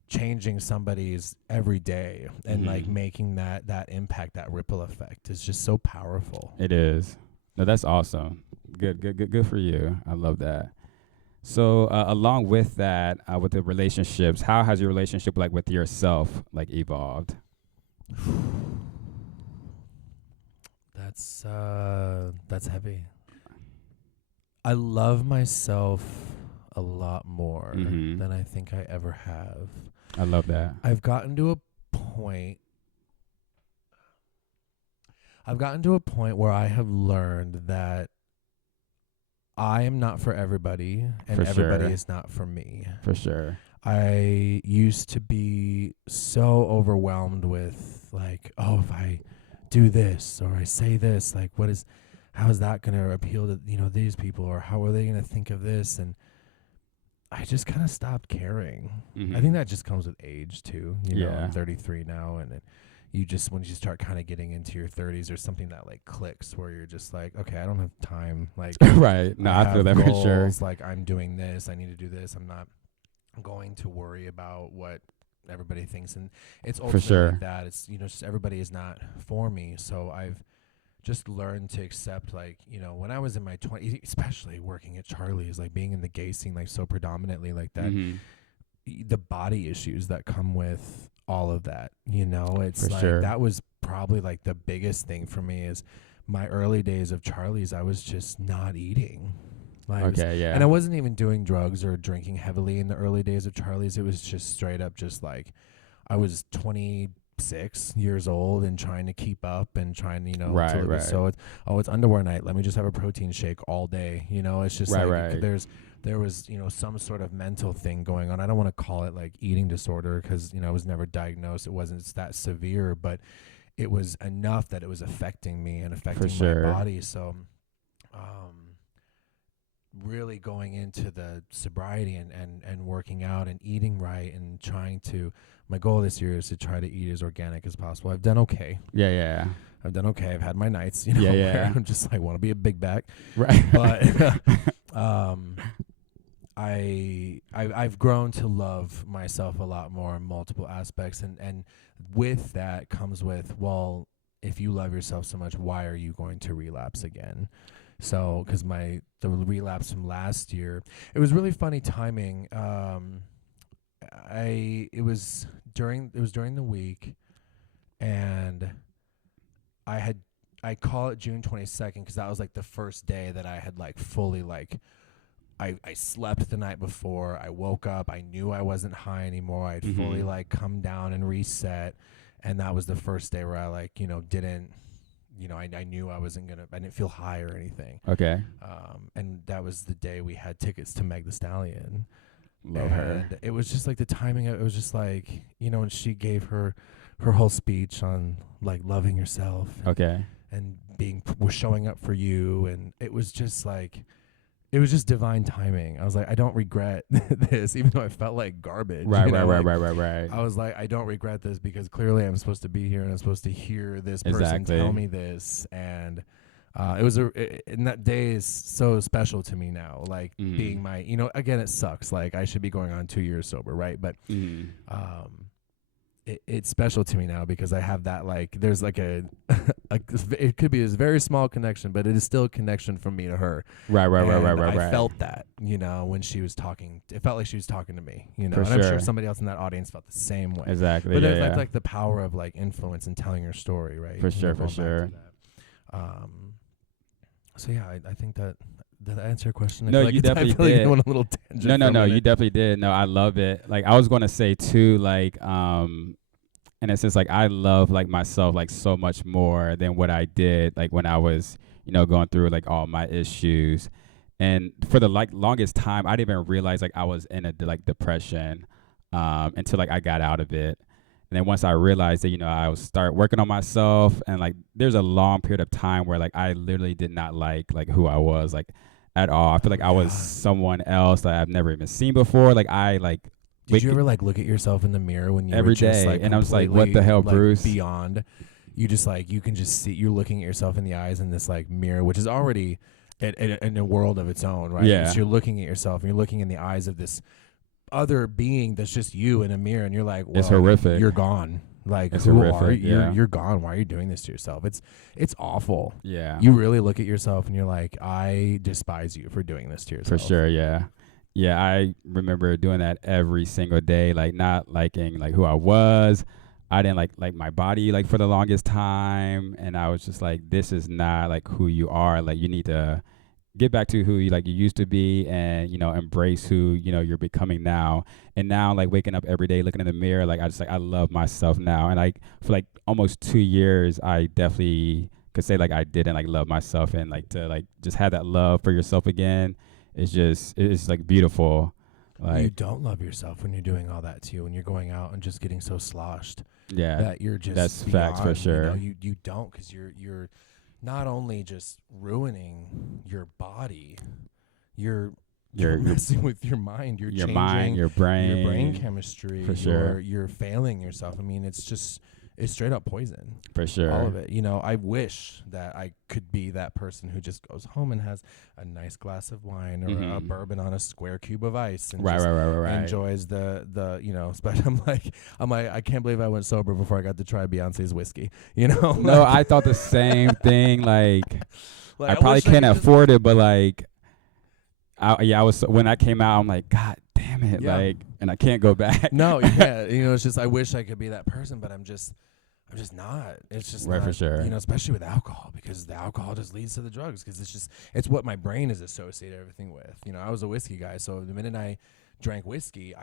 changing somebody's every day and like making that impact, that ripple effect, is just so powerful. It is. No, that's awesome. Good for you. I love that. So along with that, with the relationships, how has your relationship like with yourself like evolved? That's heavy. I love myself a lot more than I think I ever have. I love that. I've gotten to a point where I have learned that I am not for everybody, and For everybody sure. is not for me. For sure. I used to be so overwhelmed with like, oh, if I do this or I say this, like how is that going to appeal to, these people, or how are they going to think of this? And I just kind of stopped caring. I think that just comes with age too. I'm 33 now, and when you start kind of getting into your 30s, there's something that like clicks where you're just like, okay, I don't have time. Like, right. No, I feel that goals, for sure. like I'm doing this, I need to do this. I'm not going to worry about what everybody thinks. And it's ultimately that it's, just everybody is not for me. So I've just learned to accept, like, when I was in my 20s, especially working at Charlie's, like being in the gay scene, like so predominantly like that, the body issues that come with all of that, it's for like sure. That was probably like the biggest thing for me. Is my early days of Charlie's, I was just not eating. And I wasn't even doing drugs or drinking heavily in the early days of Charlie's. It was just straight up just like I was 26 years old and trying to keep up and trying to, right. So it's underwear night. Let me just have a protein shake all day. It's just right. There was, some sort of mental thing going on. I don't want to call it like eating disorder because, I was never diagnosed. It wasn't that severe, but it was enough that it was affecting me and affecting my body. So, really going into the sobriety and working out and eating right and my goal this year is to try to eat as organic as possible. I've done okay. Yeah. I've done okay. I've had my nights, where I'm just like, want to be a big back. Right. But, I've grown to love myself a lot more in multiple aspects. And with that comes with, well, if you love yourself so much, why are you going to relapse again? So, because the relapse from last year, it was really funny timing. It was during the week, and I call it June 22nd because that was like the first day that I had like fully like I slept the night before. I woke up. I knew I wasn't high anymore. I'd fully like come down and reset, and that was the first day where I like didn't. I knew I didn't feel high or anything. Okay. And that was the day we had tickets to Meg the Stallion. Love her. It was just like the timing. It was just like, when she gave her whole speech on like loving yourself. Okay. And was showing up for you. And it was just like, it was just divine timing. I was like, I don't regret this, even though I felt like garbage. Right, you know, like, right. I was like, I don't regret this because clearly I'm supposed to be here and I'm supposed to hear this person Exactly. tell me this. And it was and that day is so special to me now. Like being my, you know, again, it sucks. Like I should be going on 2 years sober, right? But it's special to me now because I have that, like, there's like it could be a very small connection, but it is still a connection from me to her. Right. I felt that, you know, when she was talking, it felt like she was talking to me, you know, For and I'm sure. sure somebody else in that audience felt the same way. Exactly. But yeah, there's like the power of like influence and telling your story, right? For You know, sure, going for back to sure. that. So yeah, I think that. Did I answer your question? No, I feel you like definitely I feel like did. I went on a little tangent. No, you definitely did. No, I love it. Like I was gonna say too, like in a sense, like I love like myself like so much more than what I did like when I was, you know, going through like all my issues. And for the like longest time, I didn't even realize like I was in a like depression until like I got out of it. And then once I realized that, you know, I was start working on myself, and like there's a long period of time where like I literally did not like who I was like at all. I feel like I was someone else that I've never even seen before. Like I like. Did you ever like look at yourself in the mirror when you every were just day, like and I was like, "What the hell, like, Bruce?" Beyond, you just like you can just see you're looking at yourself in the eyes in this like mirror, which is already in a world of its own, right? Yeah. So you're looking at yourself and you're looking in the eyes of this other being that's just you in a mirror, and you're like, well, It's horrific. You're gone. Like It's who horrific, are you? yeah. You're gone. Why are you doing this to yourself? It's awful. Yeah. You really look at yourself and you're like, I despise you for doing this to yourself. For sure, yeah. Yeah, I remember doing that every single day, like not liking like who I was. I didn't like my body like for the longest time, and I was just like, this is not like who you are. Like you need to get back to who you like you used to be, and you know, embrace who, you know, you're becoming now. And now like waking up every day looking in the mirror, like I just like I love myself now. And like for like almost 2 years I definitely could say like I didn't like love myself, and like to like just have that love for yourself again. It's like beautiful. Like you don't love yourself when you're doing all that to you, when you're going out and just getting so sloshed. yeah, That you're just that's beyond, facts for sure. You know, you don't, because you're not only just ruining your body, you're messing with your mind. You're your changing mind, your brain chemistry. For sure. You're failing yourself. I mean, it's straight up poison. for sure. All of it. You know, I wish that I could be that person who just goes home and has a nice glass of wine or a bourbon on a square cube of ice and just Right. enjoys the you know. But I'm like I can't believe I went sober before I got to try Beyonce's whiskey. You know. No, I thought the same thing. Like I probably wish can't could afford it, but like, I was when I came out, I'm like, God damn it, Yeah. like, and I can't go back. No, yeah, you know, it's just I wish I could be that person, but I'm just not. It's just Right, not, for sure. You know, especially with alcohol, because the alcohol just leads to the drugs, because it's what my brain is associated everything with. You know, I was a whiskey guy, so the minute I drank whiskey,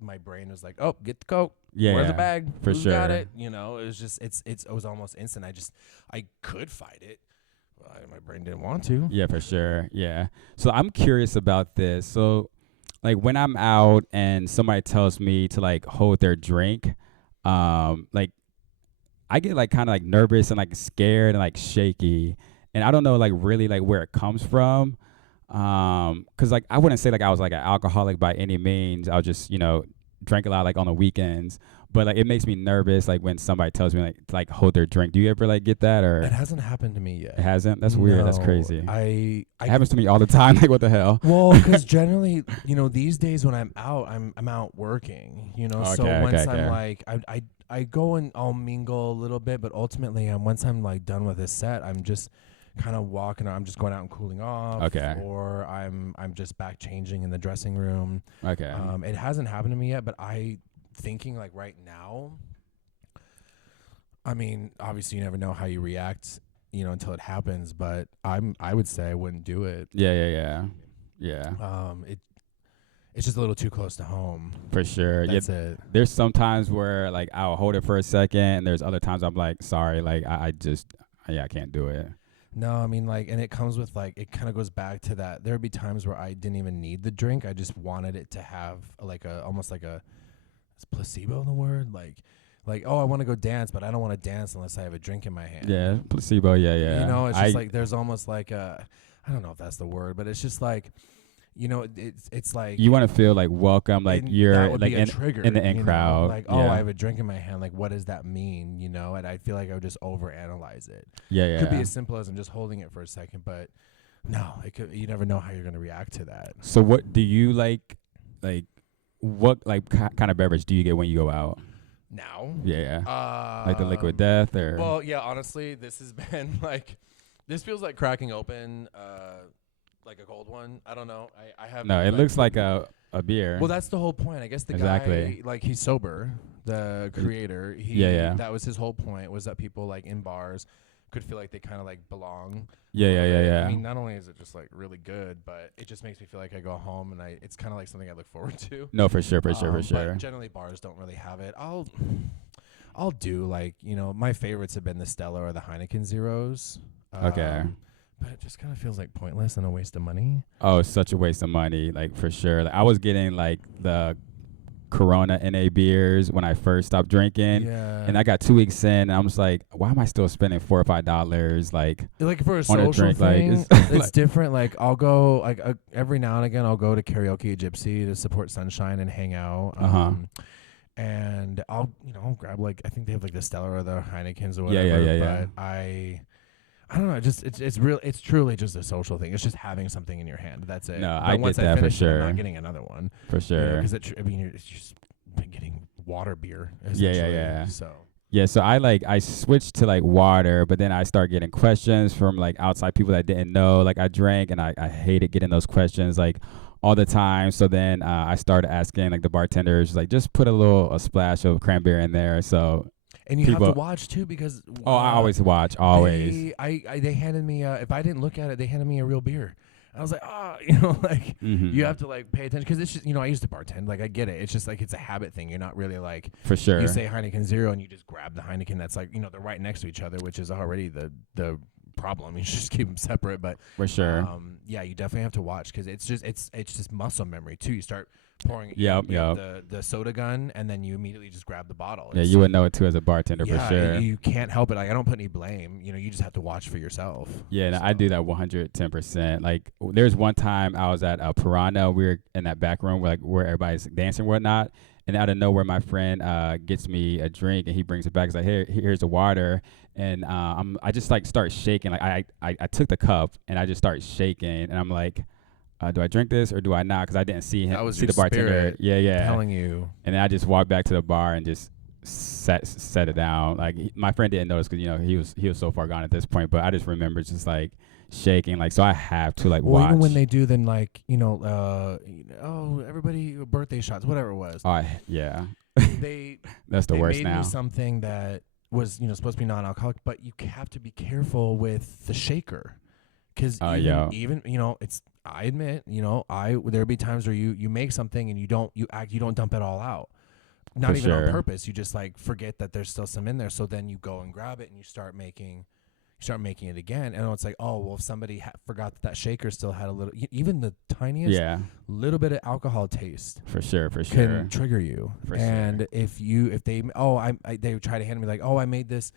my brain was like, oh, get the Coke. Yeah, Where's the bag? for Who's got sure. it? You know, it was just it was almost instant. I could fight it. My brain didn't want to. Yeah, for sure. Yeah. So I'm curious about this. So, like, when I'm out and somebody tells me to like hold their drink, like I get like kind of like nervous and like scared and like shaky, and I don't know like really like where it comes from. 'Cause like I wouldn't say like I was like an alcoholic by any means. I was just, you know, drank a lot like on the weekends, but like it makes me nervous like when somebody tells me like to, like hold their drink. Do you ever like get that, or It hasn't happened to me it yet. hasn't? That's weird. That's No, crazy. I It happens to me all the time. Like what the hell? Well, because generally, you know, these days when I'm out, I'm out working. You know, so Okay, once okay, I'm okay. like, I go and I'll mingle a little bit, but ultimately, once I'm like done with this set, I'm just kind of walking. I'm just going out and cooling off. Okay. Or I'm just back changing in the dressing room. Okay. It hasn't happened to me yet, but thinking like right now. I mean, obviously, you never know how you react, you know, until it happens. But I would say I wouldn't do it. Yeah. It's just a little too close to home. For sure. That's it. There's some times where like I'll hold it for a second, and there's other times I'm like, sorry, like I can't do it. No, I mean, like, and it comes with like, it kind of goes back to that. There would be times where I didn't even need the drink. I just wanted it to have like almost like is placebo the word? Like, oh, I want to go dance, but I don't want to dance unless I have a drink in my hand. Yeah, placebo. Yeah. You know, it's just like there's almost like I I don't know if that's the word, but it's just like, it's like You want to feel like welcome, like that you're would like be a trigger in the in crowd. like, yeah. I have a drink in my hand, like what does that mean, and I feel like I would just overanalyze it. Yeah. Could be as simple as I'm just holding it for a second, but no, you never know how you're going to react to that. So what do you like what like kind of beverage do you get when you go out? Now, Like the liquid death or well, yeah, honestly, this has been this feels like cracking open like a cold one. I don't know. I have no, it looks like a beer. Well, that's the whole point. I guess the Exactly. guy, like, he's sober, the creator. That was his whole point, was that people like in bars could feel like they kind of like belong. Yeah. I mean, not only is it just like really good, but it just makes me feel like I go home and it's kind of like something I look forward to. No, for sure. But generally bars don't really have it. I'll do like, my favorites have been the Stella or the Heineken Zeros. Okay. But it just kind of feels like pointless and a waste of money. Oh, it's such a waste of money, like for sure. Like, I was getting like the Corona NA beers when I first stopped drinking, and I got 2 weeks in, and I'm just like, why am I still spending $4 or $5 like for a on social a drink? thing? Like it's different. Like I'll go like every now and again I'll go to Karaoke Gypsy to support Sunshine and hang out. And I'll grab like, I think they have like the Stella or the Heinekens or whatever. Yeah. But I don't know. It's truly just a social thing. It's just having something in your hand. That's it. No, but I once get that finish for it, sure. I'm not getting another one for sure. because it's just getting water beer. Yeah. So Yeah, so I switched to like water, but then I started getting questions from like outside people that didn't know like I drank, and I hated getting those questions like all the time. So then I started asking like the bartenders, like, just put a splash of cranberry in there. So and you have to watch too, because I always watch, always. They handed me if I didn't look at it, they handed me a real beer. I was like, like you have to like pay attention, because it's just, I used to bartend, like I get it. It's just like it's a habit thing. You're not really like, for sure. You say Heineken Zero and you just grab the Heineken that's like, they're right next to each other, which is already the problem. You should just keep them separate. But for sure, yeah, you definitely have to watch, because it's just muscle memory too. You start pouring the soda gun, and then you immediately just grab the bottle. Yeah, you would know it too as a bartender, for sure. You can't help it. Like, I don't put any blame. You just have to watch for yourself. Yeah, I do that 110%. Like, there's one time I was at a Piranha. We were in that back room where everybody's dancing and whatnot. And out of nowhere, my friend gets me a drink, and he brings it back. He's like, here's the water. And I just like start shaking. Like I took the cup and I just start shaking, and I'm like, do I drink this or do I not? Because I didn't see the bartender. Yeah. Telling you. And then I just walked back to the bar and just set it down. Like, my friend didn't notice, because he was so far gone at this point. But I just remember just like shaking. Like, so I have to like watch. Even when they do, then like everybody birthday shots, whatever it was. Yeah. That's the they worst made now. Me something that was supposed to be non-alcoholic, but you have to be careful with the shaker, because even it's. I admit, there'll be times where you make something and you don't dump it all out. Not even on purpose. You just like forget that there's still some in there. So then you go and grab it and you start making it again. And it's like, oh, well, if somebody forgot that shaker still had a little, even the tiniest little bit of alcohol taste. For sure. Can trigger you. And if they try to hand me like, oh, I made this.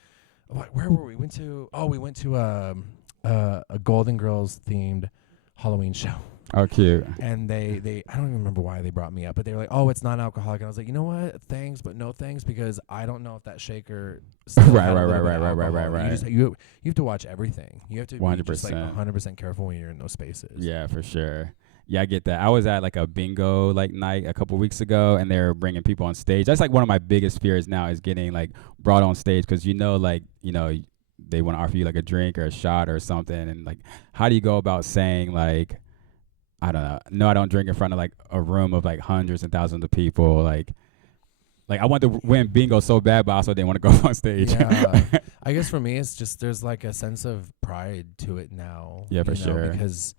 Where were we? We went to a Golden Girls themed Halloween show. Oh, cute. And they I don't even remember why they brought me up, but they were like, oh, it's non-alcoholic. And I was like, you know what? Thanks, but no thanks, because I don't know if that shaker Right. You have to watch everything. You have to be 100%. just like 100% careful when you're in those spaces. Yeah, for sure. Yeah, I get that. I was at like a bingo like night a couple weeks ago, and they were bringing people on stage. That's like one of my biggest fears now, is getting like brought on stage, because they want to offer you like a drink or a shot or something, and like, how do you go about saying like, I don't know, no, I don't drink in front of like a room of like hundreds and thousands of people. Like I want to win bingo so bad, but I also didn't want to go on stage. Yeah. I guess for me, it's just there's like a sense of pride to it now. Yeah, for sure. Because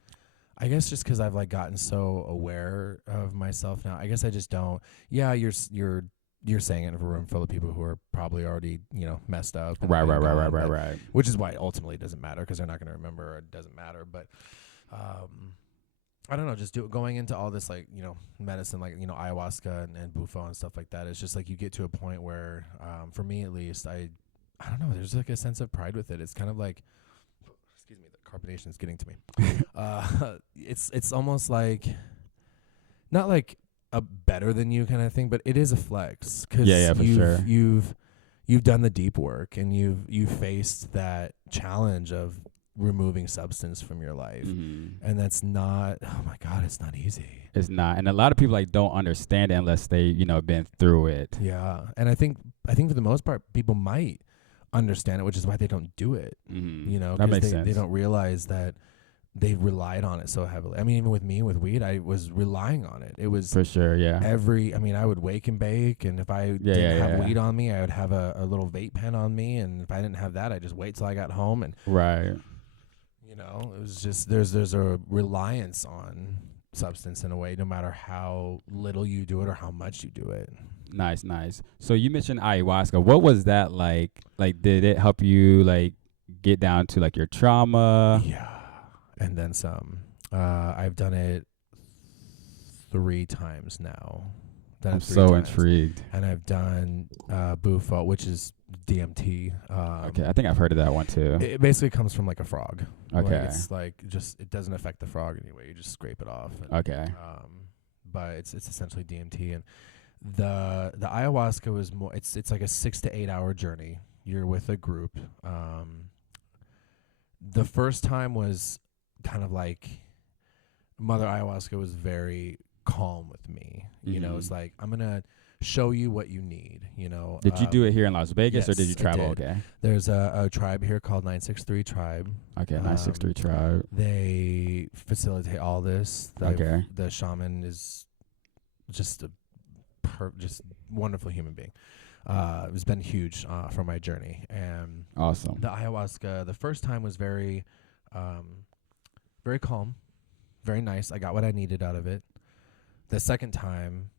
I guess just because I've like gotten so aware of myself now, I guess I just don't. Yeah, you're saying it in a room full of people who are probably already, messed up. Right. Which is why it ultimately doesn't matter, because they're not going to remember, or it doesn't matter. But I don't know, just going into all this, like, medicine, like, ayahuasca and bufo and stuff like that. It's just like you get to a point where, for me at least, I don't know, there's like a sense of pride with it. It's kind of like, excuse me, the carbonation is getting to me. It's almost like not like a better than you kind of thing, but it is a flex because for sure. you've done the deep work and you've faced that challenge of removing substance from your life, and that's not. Oh my God, it's not easy. It's not, and a lot of people like don't understand it unless they been through it. Yeah, and I think for the most part, people might understand it, which is why they don't do it. You know, that makes they, sense. they don't realize that they've relied on it so heavily. I mean, even with me with weed, I was relying on it. It was for sure, yeah. I would wake and bake, and if I didn't have weed on me, I would have a little vape pen on me, and if I didn't have that, I'd just wait till I got home. And right, you know, it was just there's a reliance on substance in a way, no matter how little you do it or how much you do it. Nice. So you mentioned ayahuasca. What was that like? Like, did it help you like get down to like your trauma? Yeah. And then some. I've done it 3 times now. I'm so intrigued. And I've done bufo, which is DMT. Okay, I think I've heard of that one too. It basically comes from like a frog. Okay. Like it's like it doesn't affect the frog anyway. You just scrape it off. And, okay. But it's essentially DMT, and the ayahuasca was more. It's like a 6 to 8 hour journey. You're with a group. The first time was kind of like Mother Ayahuasca was very calm with me. You know, it's like, I'm gonna show you what you need. You know, did you do it here in Las Vegas, or did you travel? Okay, there's a tribe here called 963 Tribe. Okay, 963 Tribe. They facilitate all this. The shaman is just just wonderful human being. It's been huge for my journey. And awesome. The ayahuasca, the first time was very very calm, very nice. I got what I needed out of it. The second time,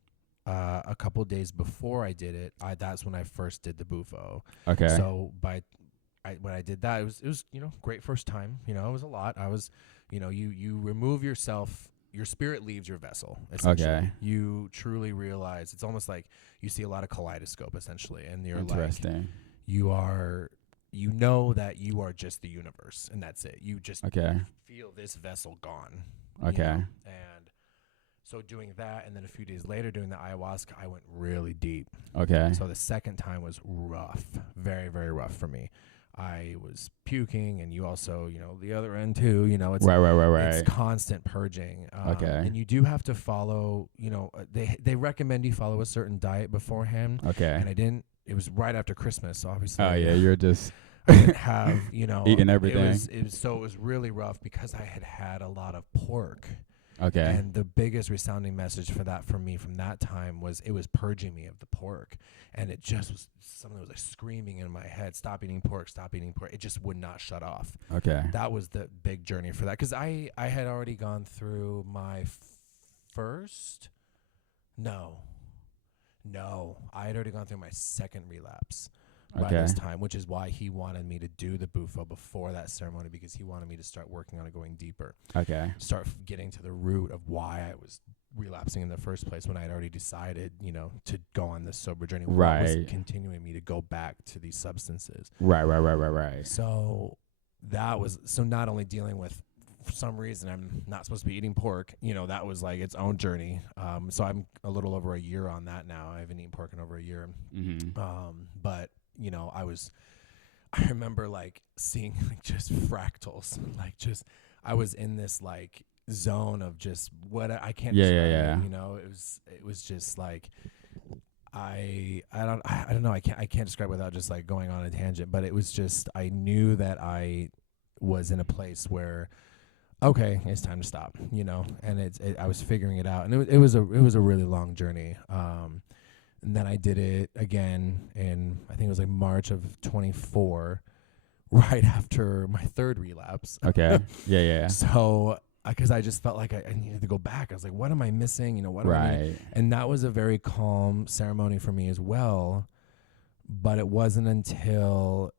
a couple days before I did it, that's when I first did the bufo. Okay. So when I did that, it was great first time. You know, it was a lot. I was, you remove yourself. Your spirit leaves your vessel, essentially. Okay. You truly realize it's almost like you see a lot of kaleidoscope, essentially, and you're interesting. Like, you know that you are just the universe, and that's it. You just feel this vessel gone. Okay. And so doing that, and then a few days later doing the ayahuasca, I went really deep. Okay. So the second time was rough, very, very rough for me. I was puking, and you also, the other end too. It's right. It's constant purging. Okay. And you do have to follow. They recommend you follow a certain diet beforehand. Okay. And I didn't. It was right after Christmas, so obviously. Oh yeah, you're just I didn't have eating everything. It was really rough because I had a lot of pork. Okay. And the biggest resounding message for me from that time was it was purging me of the pork. And it just was something that was like screaming in my head, stop eating pork. It just would not shut off. Okay. That was the big journey for that. Because I had already gone through my first. No. I had already gone through my second relapse by this time, which is why he wanted me to do the bufo before that ceremony, because he wanted me to start working on it, going deeper. Okay. Start getting to the root of why I was relapsing in the first place when I had already decided, to go on this sober journey. Right. What was continuing me to go back to these substances. Right. So that was, not only dealing with, for some reason, I'm not supposed to be eating pork, that was like its own journey. So I'm a little over a year on that now. I haven't eaten pork in over a year. But I remember like seeing like just fractals, like just, I was in this like zone of just what I can't describe it, it was just like, I don't know. I can't describe it without just like going on a tangent, but it was just, I knew that I was in a place where, okay, it's time to stop, and I was figuring it out, and it was a really long journey. And then I did it again in, I think it was like March of 24, right after my third relapse. Okay. Yeah. So, because I just felt like I needed to go back. I was like, what am I missing? What am I missing? And that was a very calm ceremony for me as well. But it wasn't until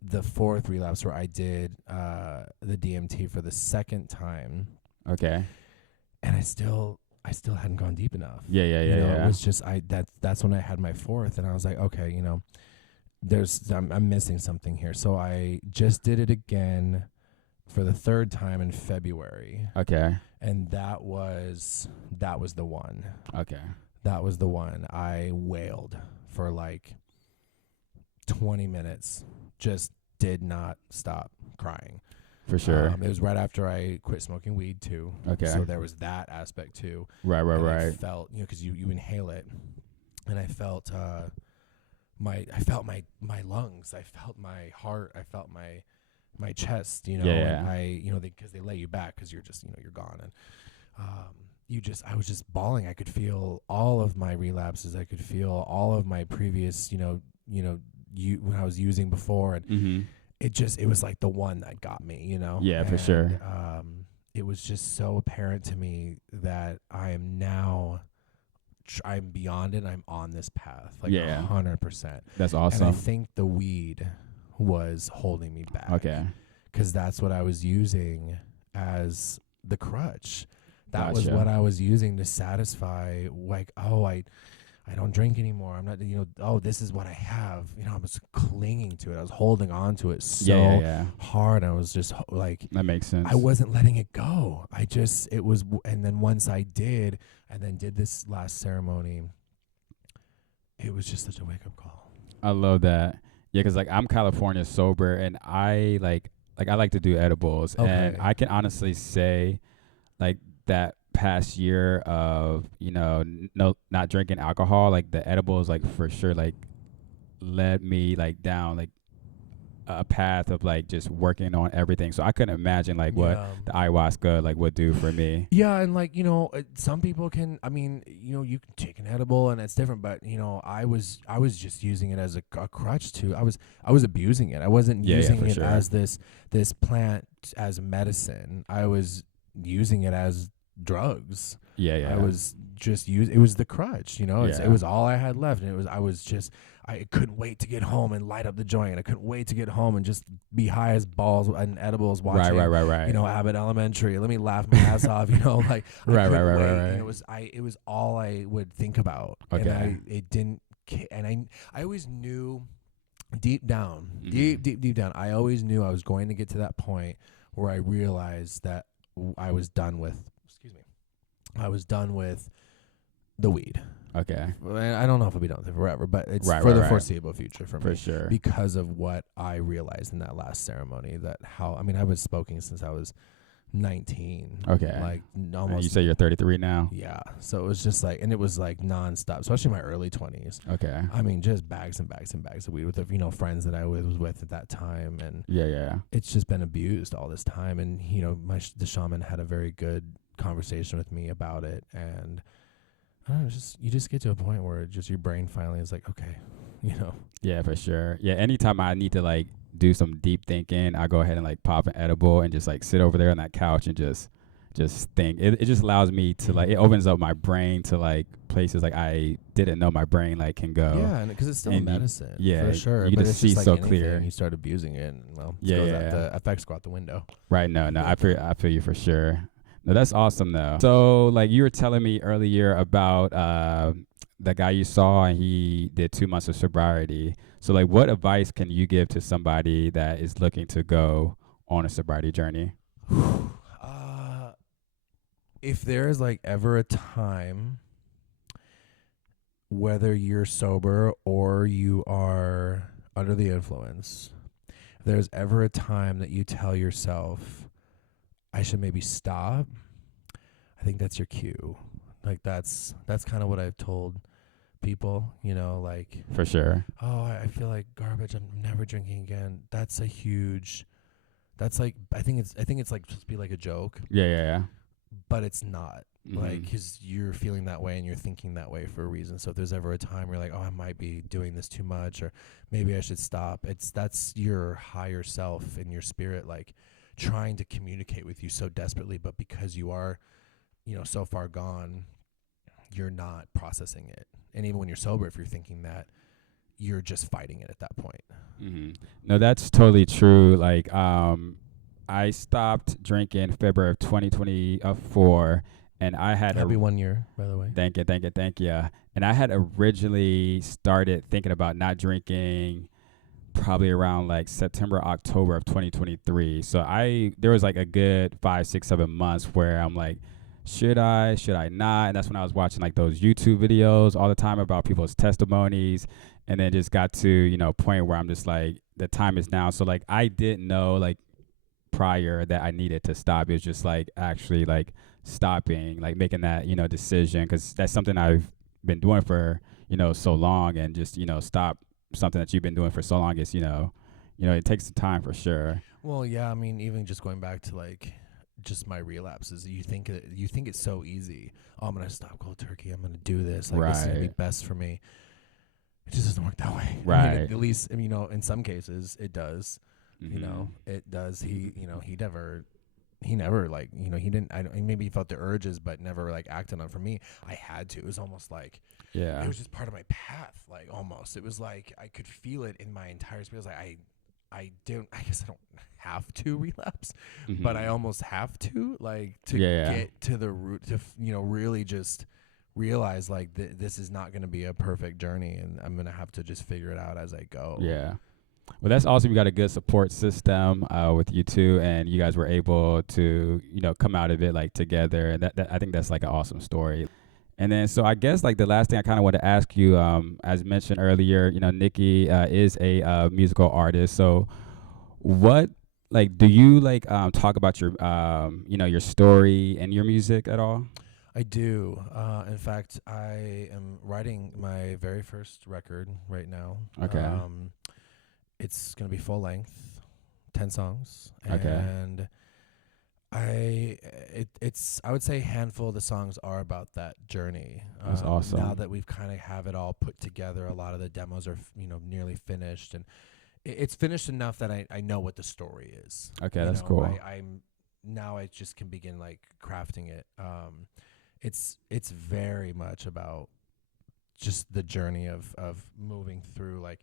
the fourth relapse where I did the DMT for the second time. Okay. And I still hadn't gone deep enough. Yeah. It was just that's when I had my fourth, and I was like, okay, I'm missing something here. So I just did it again for the third time in February. Okay. And that was the one. Okay. That was the one. I wailed for like 20 minutes. Just did not stop crying. For sure. It was right after I quit smoking weed too. Okay. So there was that aspect too. Right. I felt, because you inhale it, and I felt my lungs, I felt my heart, I felt my chest, Yeah. and I, because they lay you back because you're just, you're gone, and I was just bawling. I could feel all of my relapses. I could feel all of my previous, when I was using before, and it was like the one that got me, Yeah, for sure. It was just so apparent to me that I am now, I'm beyond it. I'm on this path, like 100%. That's awesome. And I think the weed was holding me back. Okay. Because that's what I was using as the crutch. That was Gotcha. what I was using to satisfy, like, oh, I don't drink anymore. I'm not, oh, this is what I have. I was clinging to it. I was holding on to it so hard. I was just like, that makes sense. I wasn't letting it go. And then once I did, and then did this last ceremony, it was just such a wake up call. I love that. Yeah, because like I'm California sober, and I like to do edibles, and I can honestly say, like, that past year of not drinking alcohol, like the edibles, like for sure, like led me like down like a path of like just working on everything. So I couldn't imagine like what the ayahuasca like would do for me. Yeah, and like some people can. I mean, you can take an edible and it's different, but I was just using it as a crutch too. I was abusing it. I wasn't using it as this plant as medicine. I was using it as drugs. I was just it was the crutch, it was all I had left, and I couldn't wait to get home and light up the joint. I couldn't wait to get home and just be high as balls and edibles watching right. Abbott Elementary. Let me laugh my ass off, like right. It was all I would think about. Okay. And I always knew deep down, deep down, I always knew I was going to get to that point where I realized that I was done with the weed. Okay. I don't know if I'll be done with it forever, but it's for the foreseeable future for me. For sure. Because of what I realized in that last ceremony, I was smoking since I was 19. Okay. Like almost. You say you're 33 now? Yeah. So it was just like, and it was like nonstop, especially my early 20s. Okay. I mean, just bags and bags and bags of weed with friends that I was with at that time. And it's just been abused all this time. And, the shaman had a very good conversation with me about it, and I don't know, you just get to a point where just your brain finally is like, okay, Yeah, for sure. Yeah, anytime I need to like do some deep thinking, I go ahead and like pop an edible and just like sit over there on that couch and just think. It just allows me to like, it opens up my brain to like places like I didn't know my brain like can go. Yeah, because it's still medicine. For sure. You can just see like so anything, clear. You start abusing it, and the effects go out the window. Right. No, I feel you for sure. No, that's awesome though. So like you were telling me earlier about the guy you saw, and he did 2 months of sobriety. So like what advice can you give to somebody that is looking to go on a sobriety journey? If there is like ever a time, whether you're sober or you are under the influence, if there's ever a time that you tell yourself, I should maybe stop, I think that's your cue. Like that's kind of what I've told people, like, for sure. Oh, I feel like garbage, I'm never drinking again. That's like I think it's like supposed to be like a joke. Yeah. But it's not. Like, because you're feeling that way and you're thinking that way for a reason. So if there's ever a time where you're like, oh, I might be doing this too much, or maybe I should stop, that's your higher self and your spirit like trying to communicate with you so desperately, but because you are so far gone, you're not processing it. And even when you're sober, if you're thinking that, you're just fighting it at that point. No, that's totally true. Like I stopped drinking February of 2024, and I had Happy 1 year, by the way. Thank you. And I had originally started thinking about not drinking probably around like September, October of 2023. So there was like a good 5, 6, 7 months where I'm like, should I not? And that's when I was watching like those YouTube videos all the time about people's testimonies, and then just got to, point where I'm just like, the time is now. So like I didn't know like prior that I needed to stop. It was just like actually like stopping, like making that, decision, because that's something I've been doing for, so long, and just, stop something that you've been doing for so long is, it takes some time for sure. Well, yeah, I mean, even just going back to like just my relapses, you think it's so easy. Oh, I'm gonna stop cold turkey. I'm gonna do this. Like this is gonna be best for me. It just doesn't work that way. Right. I mean, at least, in some cases it does. It does. He never like, he didn't. Maybe he felt the urges, but never like acted on. For me, I had to. It was almost like, it was just part of my path. Like almost, it was like I could feel it in my entire spirit. It was like I guess I don't have to relapse, but I almost have to, like, to get to the root, to really just realize like this is not going to be a perfect journey, and I'm going to have to just figure it out as I go. Yeah. Well, that's awesome. You got a good support system with you two, and you guys were able to, come out of it like together. And that I think that's like an awesome story. And then, so I guess like the last thing I kind of want to ask you, as mentioned earlier, Nicky is a musical artist. So what, like, do you like talk about your, your story and your music at all? I do. In fact, I am writing my very first record right now. Okay. It's going to be full length, 10 songs. Okay. And I would say a handful of the songs are about that journey. That's awesome. Now that we've kind of have it all put together, a lot of the demos are nearly finished, and it's finished enough that I know what the story is. Okay, that's cool. I'm now I just can begin like crafting it. It's very much about just the journey of moving through, like,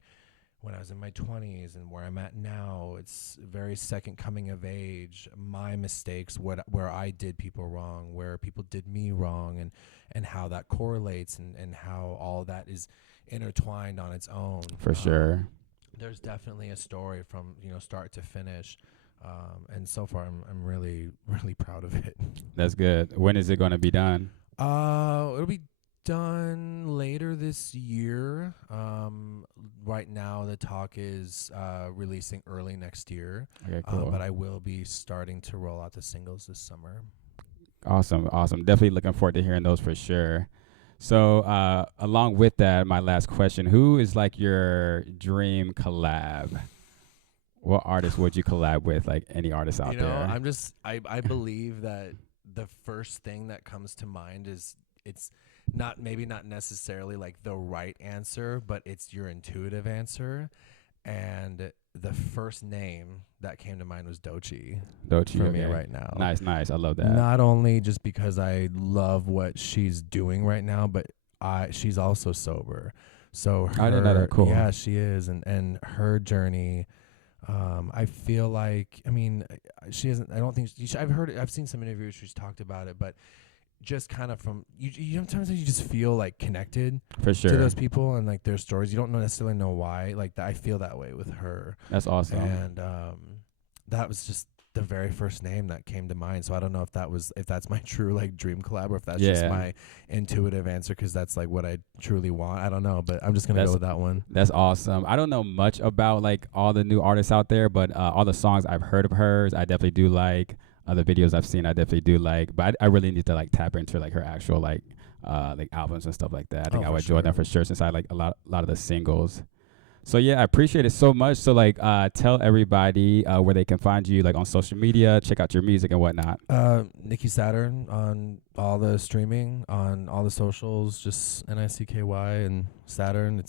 when I was in my 20s and where I'm at now. It's very second coming of age, my mistakes, where I did people wrong, where people did me wrong, and how that correlates, and how all that is intertwined on its own. For sure. There's definitely a story from, start to finish. And so far I'm really, really proud of it. That's good. When is it going to be done? It'll be done later this year. Right now the talk is releasing early next year. Okay, cool. But I will be starting to roll out the singles this summer. Awesome. Definitely looking forward to hearing those for sure. So along with that, my last question, who is like your dream collab? What artist would you collab with? Like any artist out there? I believe that the first thing that comes to mind is, it's maybe not necessarily like the right answer, but it's your intuitive answer. And the first name that came to mind was Doechii for me right now. Nice. I love that. Not only just because I love what she's doing right now, but she's also sober. So I didn't know that. Cool. Yeah, she is, and her journey. I feel like, she hasn't. I don't think I've seen some interviews she's talked about it, but just kind of from you sometimes you just feel like connected for sure to those people and like their stories. You don't necessarily know why. Like I feel that way with her. That's awesome. And that was just the very first name that came to mind. So I don't know if that's my true like dream collab, or if that's just my intuitive answer, because that's like what I truly want. I don't know, but I'm just gonna go with that one. That's awesome. I don't know much about like all the new artists out there, but all the songs I've heard of hers, I definitely do like. Other videos I've seen, I definitely do like, but I really need to like tap into like her actual like albums and stuff like that. I think I would enjoy them for sure, since I like a lot of the singles. So yeah, I appreciate it so much. So like, tell everybody where they can find you, like on social media, check out your music and whatnot. Nicky Saturn on all the streaming, on all the socials, just NICKY and Saturn.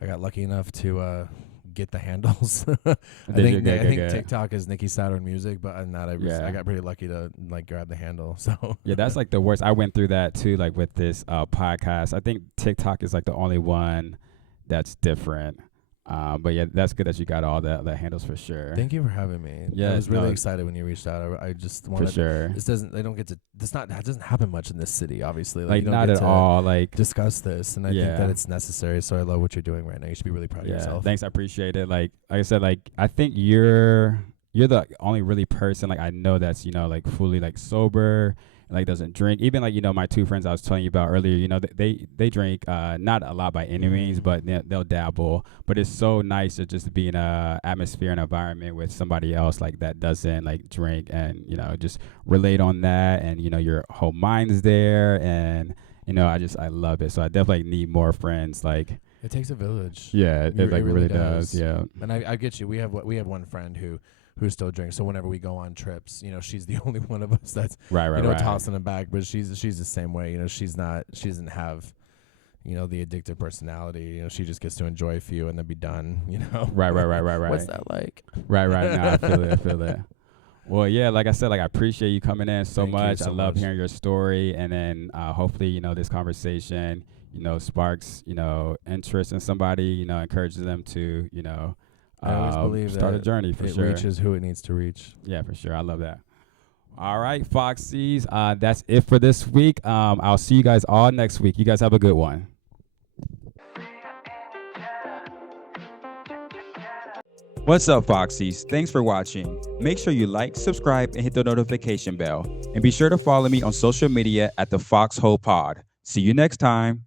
I got lucky enough to get the handles. I think TikTok is Nicky Saturn Music, but other than that, I got pretty lucky to like grab the handle. So yeah, that's like the worst. I went through that too, like with this podcast. I think TikTok is like the only one that's different. But yeah, that's good that you got all the handles for sure. Thank you for having me. Yeah, I was really no, excited when you reached out. I just for wanted. sure. That doesn't happen much in this city. Obviously, Like you don't not get at to all. Like discuss this, and I think yeah. that it's necessary. So I love what you're doing right now. You should be really proud of Yeah, yourself. thanks. I appreciate it. Like I said, like I think you're the only really person like I know that's like fully like sober, and, like doesn't drink. Even like my two friends I was telling you about earlier. They drink not a lot by any means, but they'll dabble. But it's so nice to just be in a atmosphere and environment with somebody else like that doesn't like drink, and just relate on that, and your whole mind is there, and I love it. So I definitely need more friends like. It takes a village. Yeah, it like really really does. Yeah. And I get you. We have one friend who still drinks. So whenever we go on trips, she's the only one of us that's Right. tossing them back. But she's the same way. She doesn't have the addictive personality. She just gets to enjoy a few and then be done. Right. What's that like? Right. No, I feel that. Well, yeah, like I said, like I appreciate you coming in so Thank you much. so I love much. hearing your story, and then hopefully, this conversation, sparks, interest in somebody, encourages them to, I always believe start a that journey for it sure. reaches who it needs to reach. Yeah, for sure. I love that. All right, Foxies, that's it for this week. I'll see you guys all next week. You guys have a good one. What's up, Foxies? Thanks for watching. Make sure you like, subscribe, and hit the notification bell. And be sure to follow me on social media at the Foxhole Pod. See you next time.